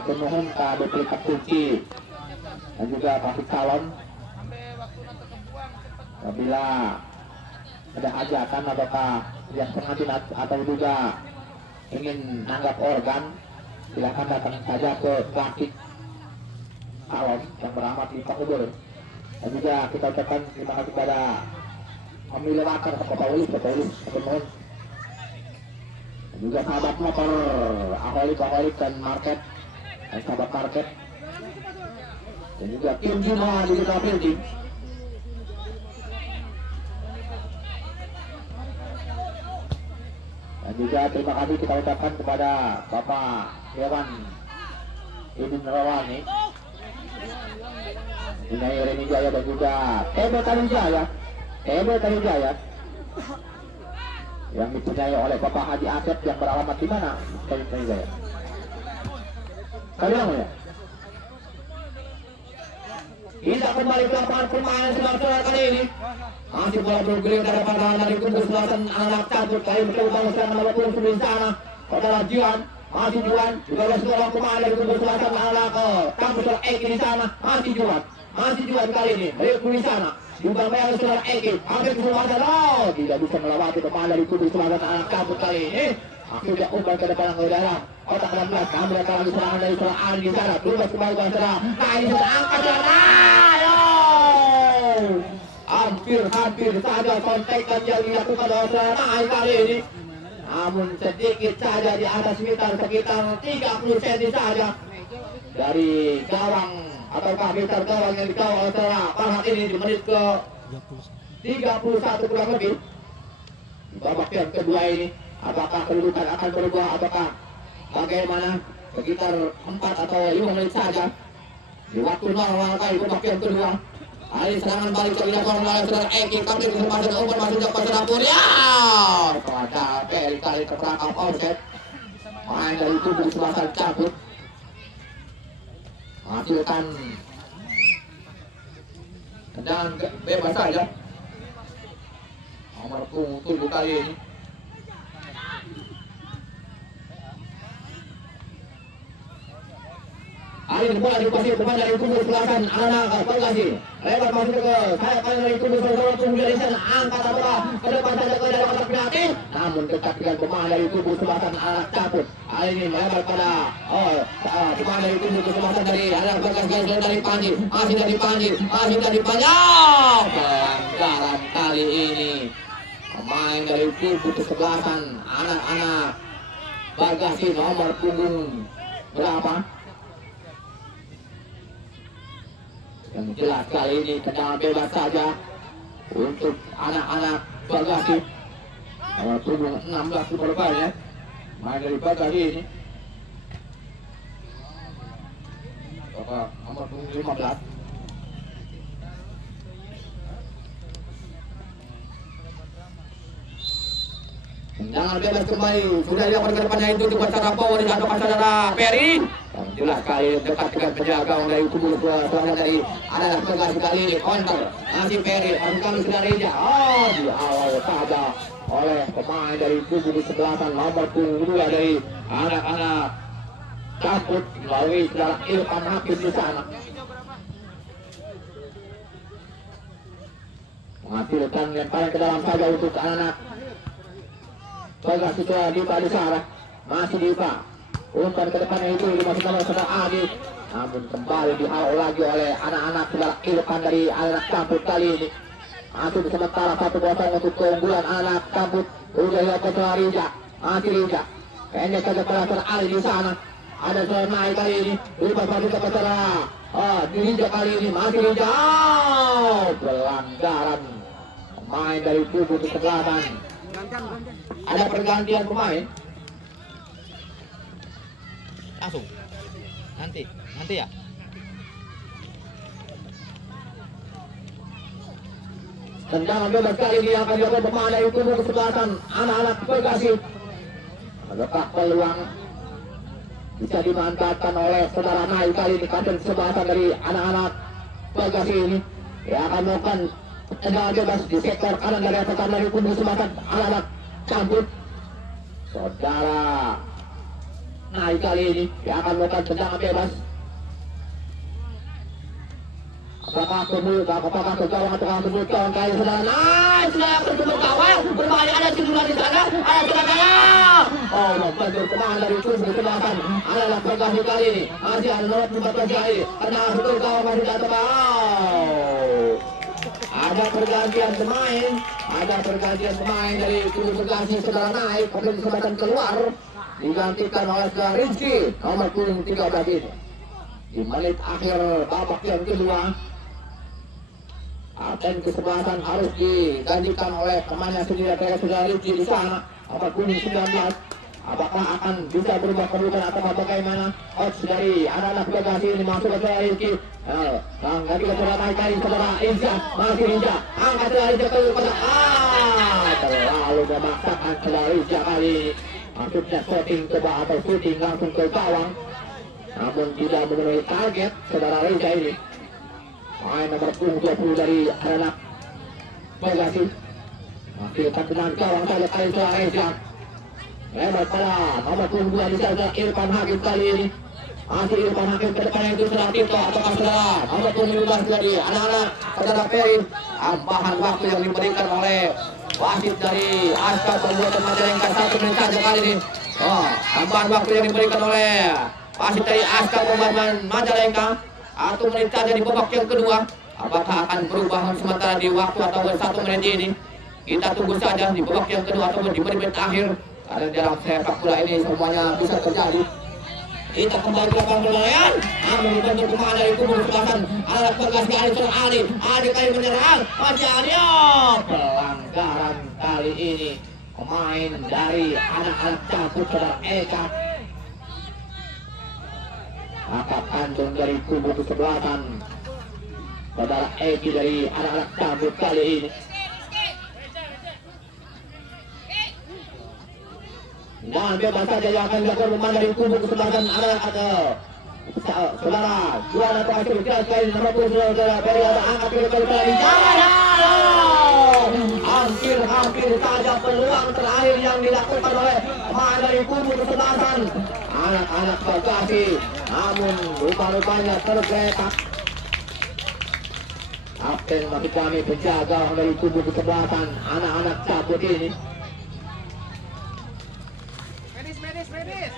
Aku mohon ke Duplikat Kunci dan juga Klasik Salon, apabila ada hajatan ataukah yang pengantin atau juga ingin nanggap organ, silakan datang saja ke Klasik Salon yang beramat di Pak Ubur. Dan juga kita ucapkan terima kasih kepada pemilik akar Pak Ulis, aku mohon. Dan juga sahabat motor Aholik dan market dan sahabat market, dan juga tim Juma di Digital Printing. Dan juga terima kasih kita ucapkan kepada Bapak Hewan Ibn Rawani, Inai Reni Jaya, dan juga Tebe Tanujaya yang dipunyai oleh Bapak Haji Asep yang beralamat di mana? Tanujaya. Kalian ya? Kita kembali ke lapangan permainan saudara kali ini. Masih bola bergulir dari pandangan dari kubu selatan anak cabut kali mencoba serangan nomor 9 sana. Saudara Jiwan, masih Jiwan, juga ada seorang pemain dari kubu selatan anak kampus Eki di sana. Masih Jiwan kali ini berikut di sana. Juga bayar saudara Eki, hampir kesempatan, tidak bisa melewati pemain dari kubu selatan anak cabut kali ini. Akhirnya umpan ke depan ke dalam kotak 16. Kami akan lagi serangan dari saudara Ali di sana. Terus kembali ke saudara. Nah ini sudah angkat saudara. Hampir saja kontekan yang dilakukan oleh saudara Naik kali ini. Namun sedikit saja di atas meter, sekitar 30 cm saja dari gawang ataukah meter gawang yang dikawal oleh saudara Farhat ini di menit ke 31 kurang lebih. Di babak yang kedua ini, apakah kedudukan akan berubah ataukah bagaimana? Sekitar 4 atau 5 menit saja di waktu normal kali babak yang kedua. Ali serangan balik ke dilakukan oleh saudara Eki, tapi kesempatan umpan masih dapat serapur ya. Pada kali terperangkap offset. Main dari kubu sebelah cabut menghasilkan tendangan bebas saja. Nomor 7 kali ini. Ali bola dipasir kepada dari kubu selatan anak Bagasi. Lebar masuk ke sayap kanan dari kubu selatan, kemudian di sana angkat bola ke depan saja ke dalam kotak penalti. Namun dekat dengan pemain dari kubu selatan anak cabut. Ali ini melebar pada pemain dari kubu selatan dari anak Bagasi dari Panji. Masih dari Panji. Pelanggaran kali ini pemain dari kubu kesebelasan anak-anak Bagasi nomor punggung berapa? Yang jelas kali ini tendangan bebas saja untuk anak-anak Bagasi nomor punggung 16 berbalik ya. Main dari Bagasi ini ke nomor punggung 15. Tendangan bebas kembali, sudah dilakukan ke depannya itu dibuat saudara Power atau saudara Ferry. Yang jelas kali dekat dengan penjaga dari kubu serangan dari adalah Tegas kali ini counter masih Ferry, kami sudah Reza. Oh, di awal saja oleh pemain dari kubu di sebelahan nomor punggung 2 dari anak-anak Cabut melalui saudara Irfan Hakim di sana. Menghasilkan lemparan ke dalam saja untuk anak-anak Tegas sudah Dipa di sana. Masih Dipa umpan ke depannya itu dimasukkan oleh saudara Adi, namun kembali dihalau lagi oleh anak-anak saudara Irfan dari anak Cabut kali ini. Masih sementara 1-0 untuk keunggulan anak Cabut. Udah dilakukan saudara Rija, masih Rija pendek saja pada saudara Ali di sana. Ada saudara naik kali ini, lupa satu ke saudara Rija kali ini, masih Rija. Pelanggaran pemain dari kubu di selatan. Ada pergantian pemain. Langsung. Nanti ya. Tendangan bebas kali ini akan dilakukan pemain dari kubu kesebelasan anak-anak Bekasi. Letak peluang bisa dimanfaatkan oleh saudara Nail kali ini, kapten kesebelasan dari anak-anak Bekasi ini. Dia akan melakukan tendangan bebas di sektor kanan dari atakan dari kubu kesebelasan anak-anak Cabut. Saudara Nail kali ini dia akan melakukan tendangan bebas. Apakah ke gawang atau ke kawan kali saudara Nail sudah bertemu kawan, berbahaya ada cedera di sana, ada cedera. Oh, membantu pemain dari kubu kesebelasan adalah Bekasi kali ini. Masih ada nomor 14 kali, karena satu kawan masih datang. Ada pergantian pemain dari kubu Bekasi saudara Naik, kemudian kesempatan keluar digantikan oleh saudara Rizky nomor punggung 13 ini. Di menit akhir babak yang kedua, kapten kesebelasan harus digantikan oleh pemainnya sendiri, saudara Rizky di sana nomor punggung 19. Apakah akan bisa berubah kedudukan atau bagaimana? Coach dari anak-anak Bekasi ini masuk ke saudara Rizky. Ganti ke saudara Naik tadi, saudara Inja, masih Inja, angkat saudara Inja ke pada terlalu memaksakan saudara Inja kali ini. Maksudnya shooting coba atau shooting langsung ke gawang, namun tidak memenuhi target saudara Inja ini. Main nomor punggung 20 dari anak Bekasi masih tendangan gawang saja kali saudara Inja. Lebar pada nomor punggung 2 di sana Irfan Hakim kali ini. Masih Irfan Hakim ke depannya itu saudara Tito atau saudara nomor punggung 15 dari anak-anak saudara Ferry. Tambahan waktu yang diberikan oleh wasit dari Askar Pembuatan Majalengka 1 menit saja kali ini. Tambahan waktu yang diberikan oleh wasit dari Askar Pembuatan Majalengka 1 menit saja di babak yang kedua. Apakah akan berubah sementara di waktu atau 1 menit ini? Kita tunggu saja di babak yang kedua ataupun di menit akhir. Karena dalam sepak bola ini semuanya bisa terjadi. Kita kembali ke lapangan permainan. Namun dibantu pemain dari kubu kesebelasan anak Bekasi Ali kali menyerang. Majario. Pelanggaran kali ini pemain dari anak-anak Cabut saudara Eka. Angkat kandung dari kubu kesebelasan saudara Eki dari anak-anak Cabut kali ini. Dan bebas saja yang akan dilakukan pemain dari kubu kesebelasan anak-anak saudara juara terakhir sekali nomor 20 saudara Ferry ada angkat kiri kali hampir saja peluang terakhir yang dilakukan oleh pemain dari kubu kesebelasan anak-anak Bekasi, namun rupa-rupanya tergeletak. Kapten maksud kami penjaga dari kubu kesebelasan anak-anak Cabut ini. Medis.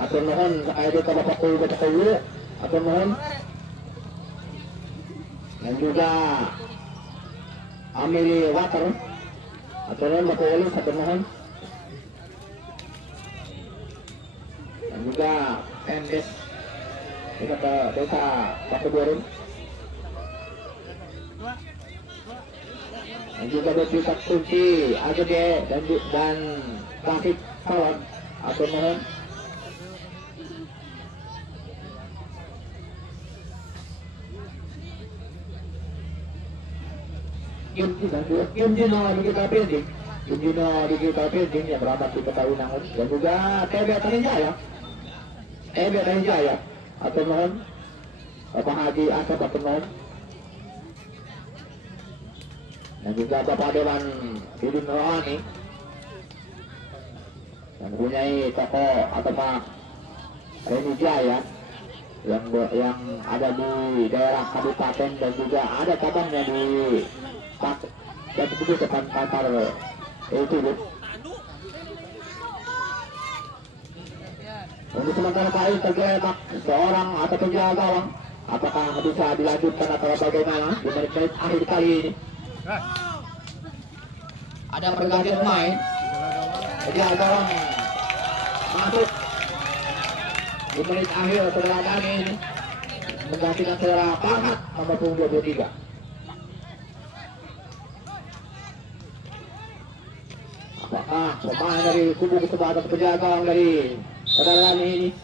Atur nuhun sakaya ka Bapak Kulo, atur nuhun. Dan juga Amili Water, atur nuhun Bapak Kulo, atur nuhun. Dan juga MDes kita ke desa Batu Borun. Dan juga berpihak kunci AGD dan David Kawan atau mohon Kim Jino di kita pending. Kim Jino di kita pending yang berangkat di Petarunangun dan juga TB Taninjaya. TB Taninjaya atau mohon Bapak Haji Asap atau mohon dan juga Bapak Dewan Didin Rohani yang mempunyai toko atau Pak Reni Jaya yang ada di daerah kabupaten dan juga ada cabangnya di dan begitu depan kantor itu. Untuk sementara kali tergeletak seorang atau penjaga gawang, apakah bisa dilanjutkan atau bagaimana di menit akhir kali ini? Ada pergantian pemain. Penjaga gawang masuk di menit akhir perlawanan ini menggantikan saudara Pahat nomor punggung 23. Apakah pemain dari kubu sebelah atau penjaga gawang dari saudara ini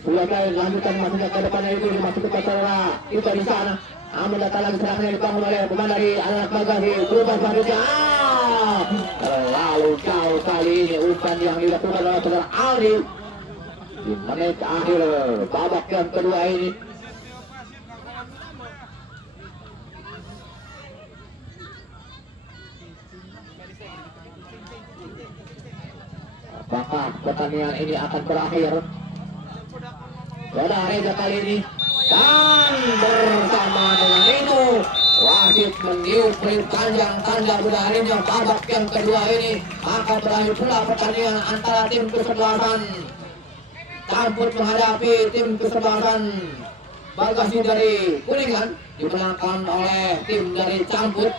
sudah lanjutkan masuknya ke depannya itu masuk ke saudara itu di sana. Namun datang lagi serangannya dibangun oleh pemain dari anak Bagasi berubah selanjutnya. Terlalu jauh kali ini umpan yang dilakukan oleh saudara Aldi di menit akhir babak yang kedua ini. Apakah pertandingan ini akan berakhir? Pada Reza kali ini dan bersama dengan itu wasit meniup peluit panjang tanda berakhirnya babak yang kedua ini, maka berakhir pula pertandingan antara tim kesebelasan Camput menghadapi tim kesebelasan Bagasi dari Kuningan dimenangkan oleh tim dari Camput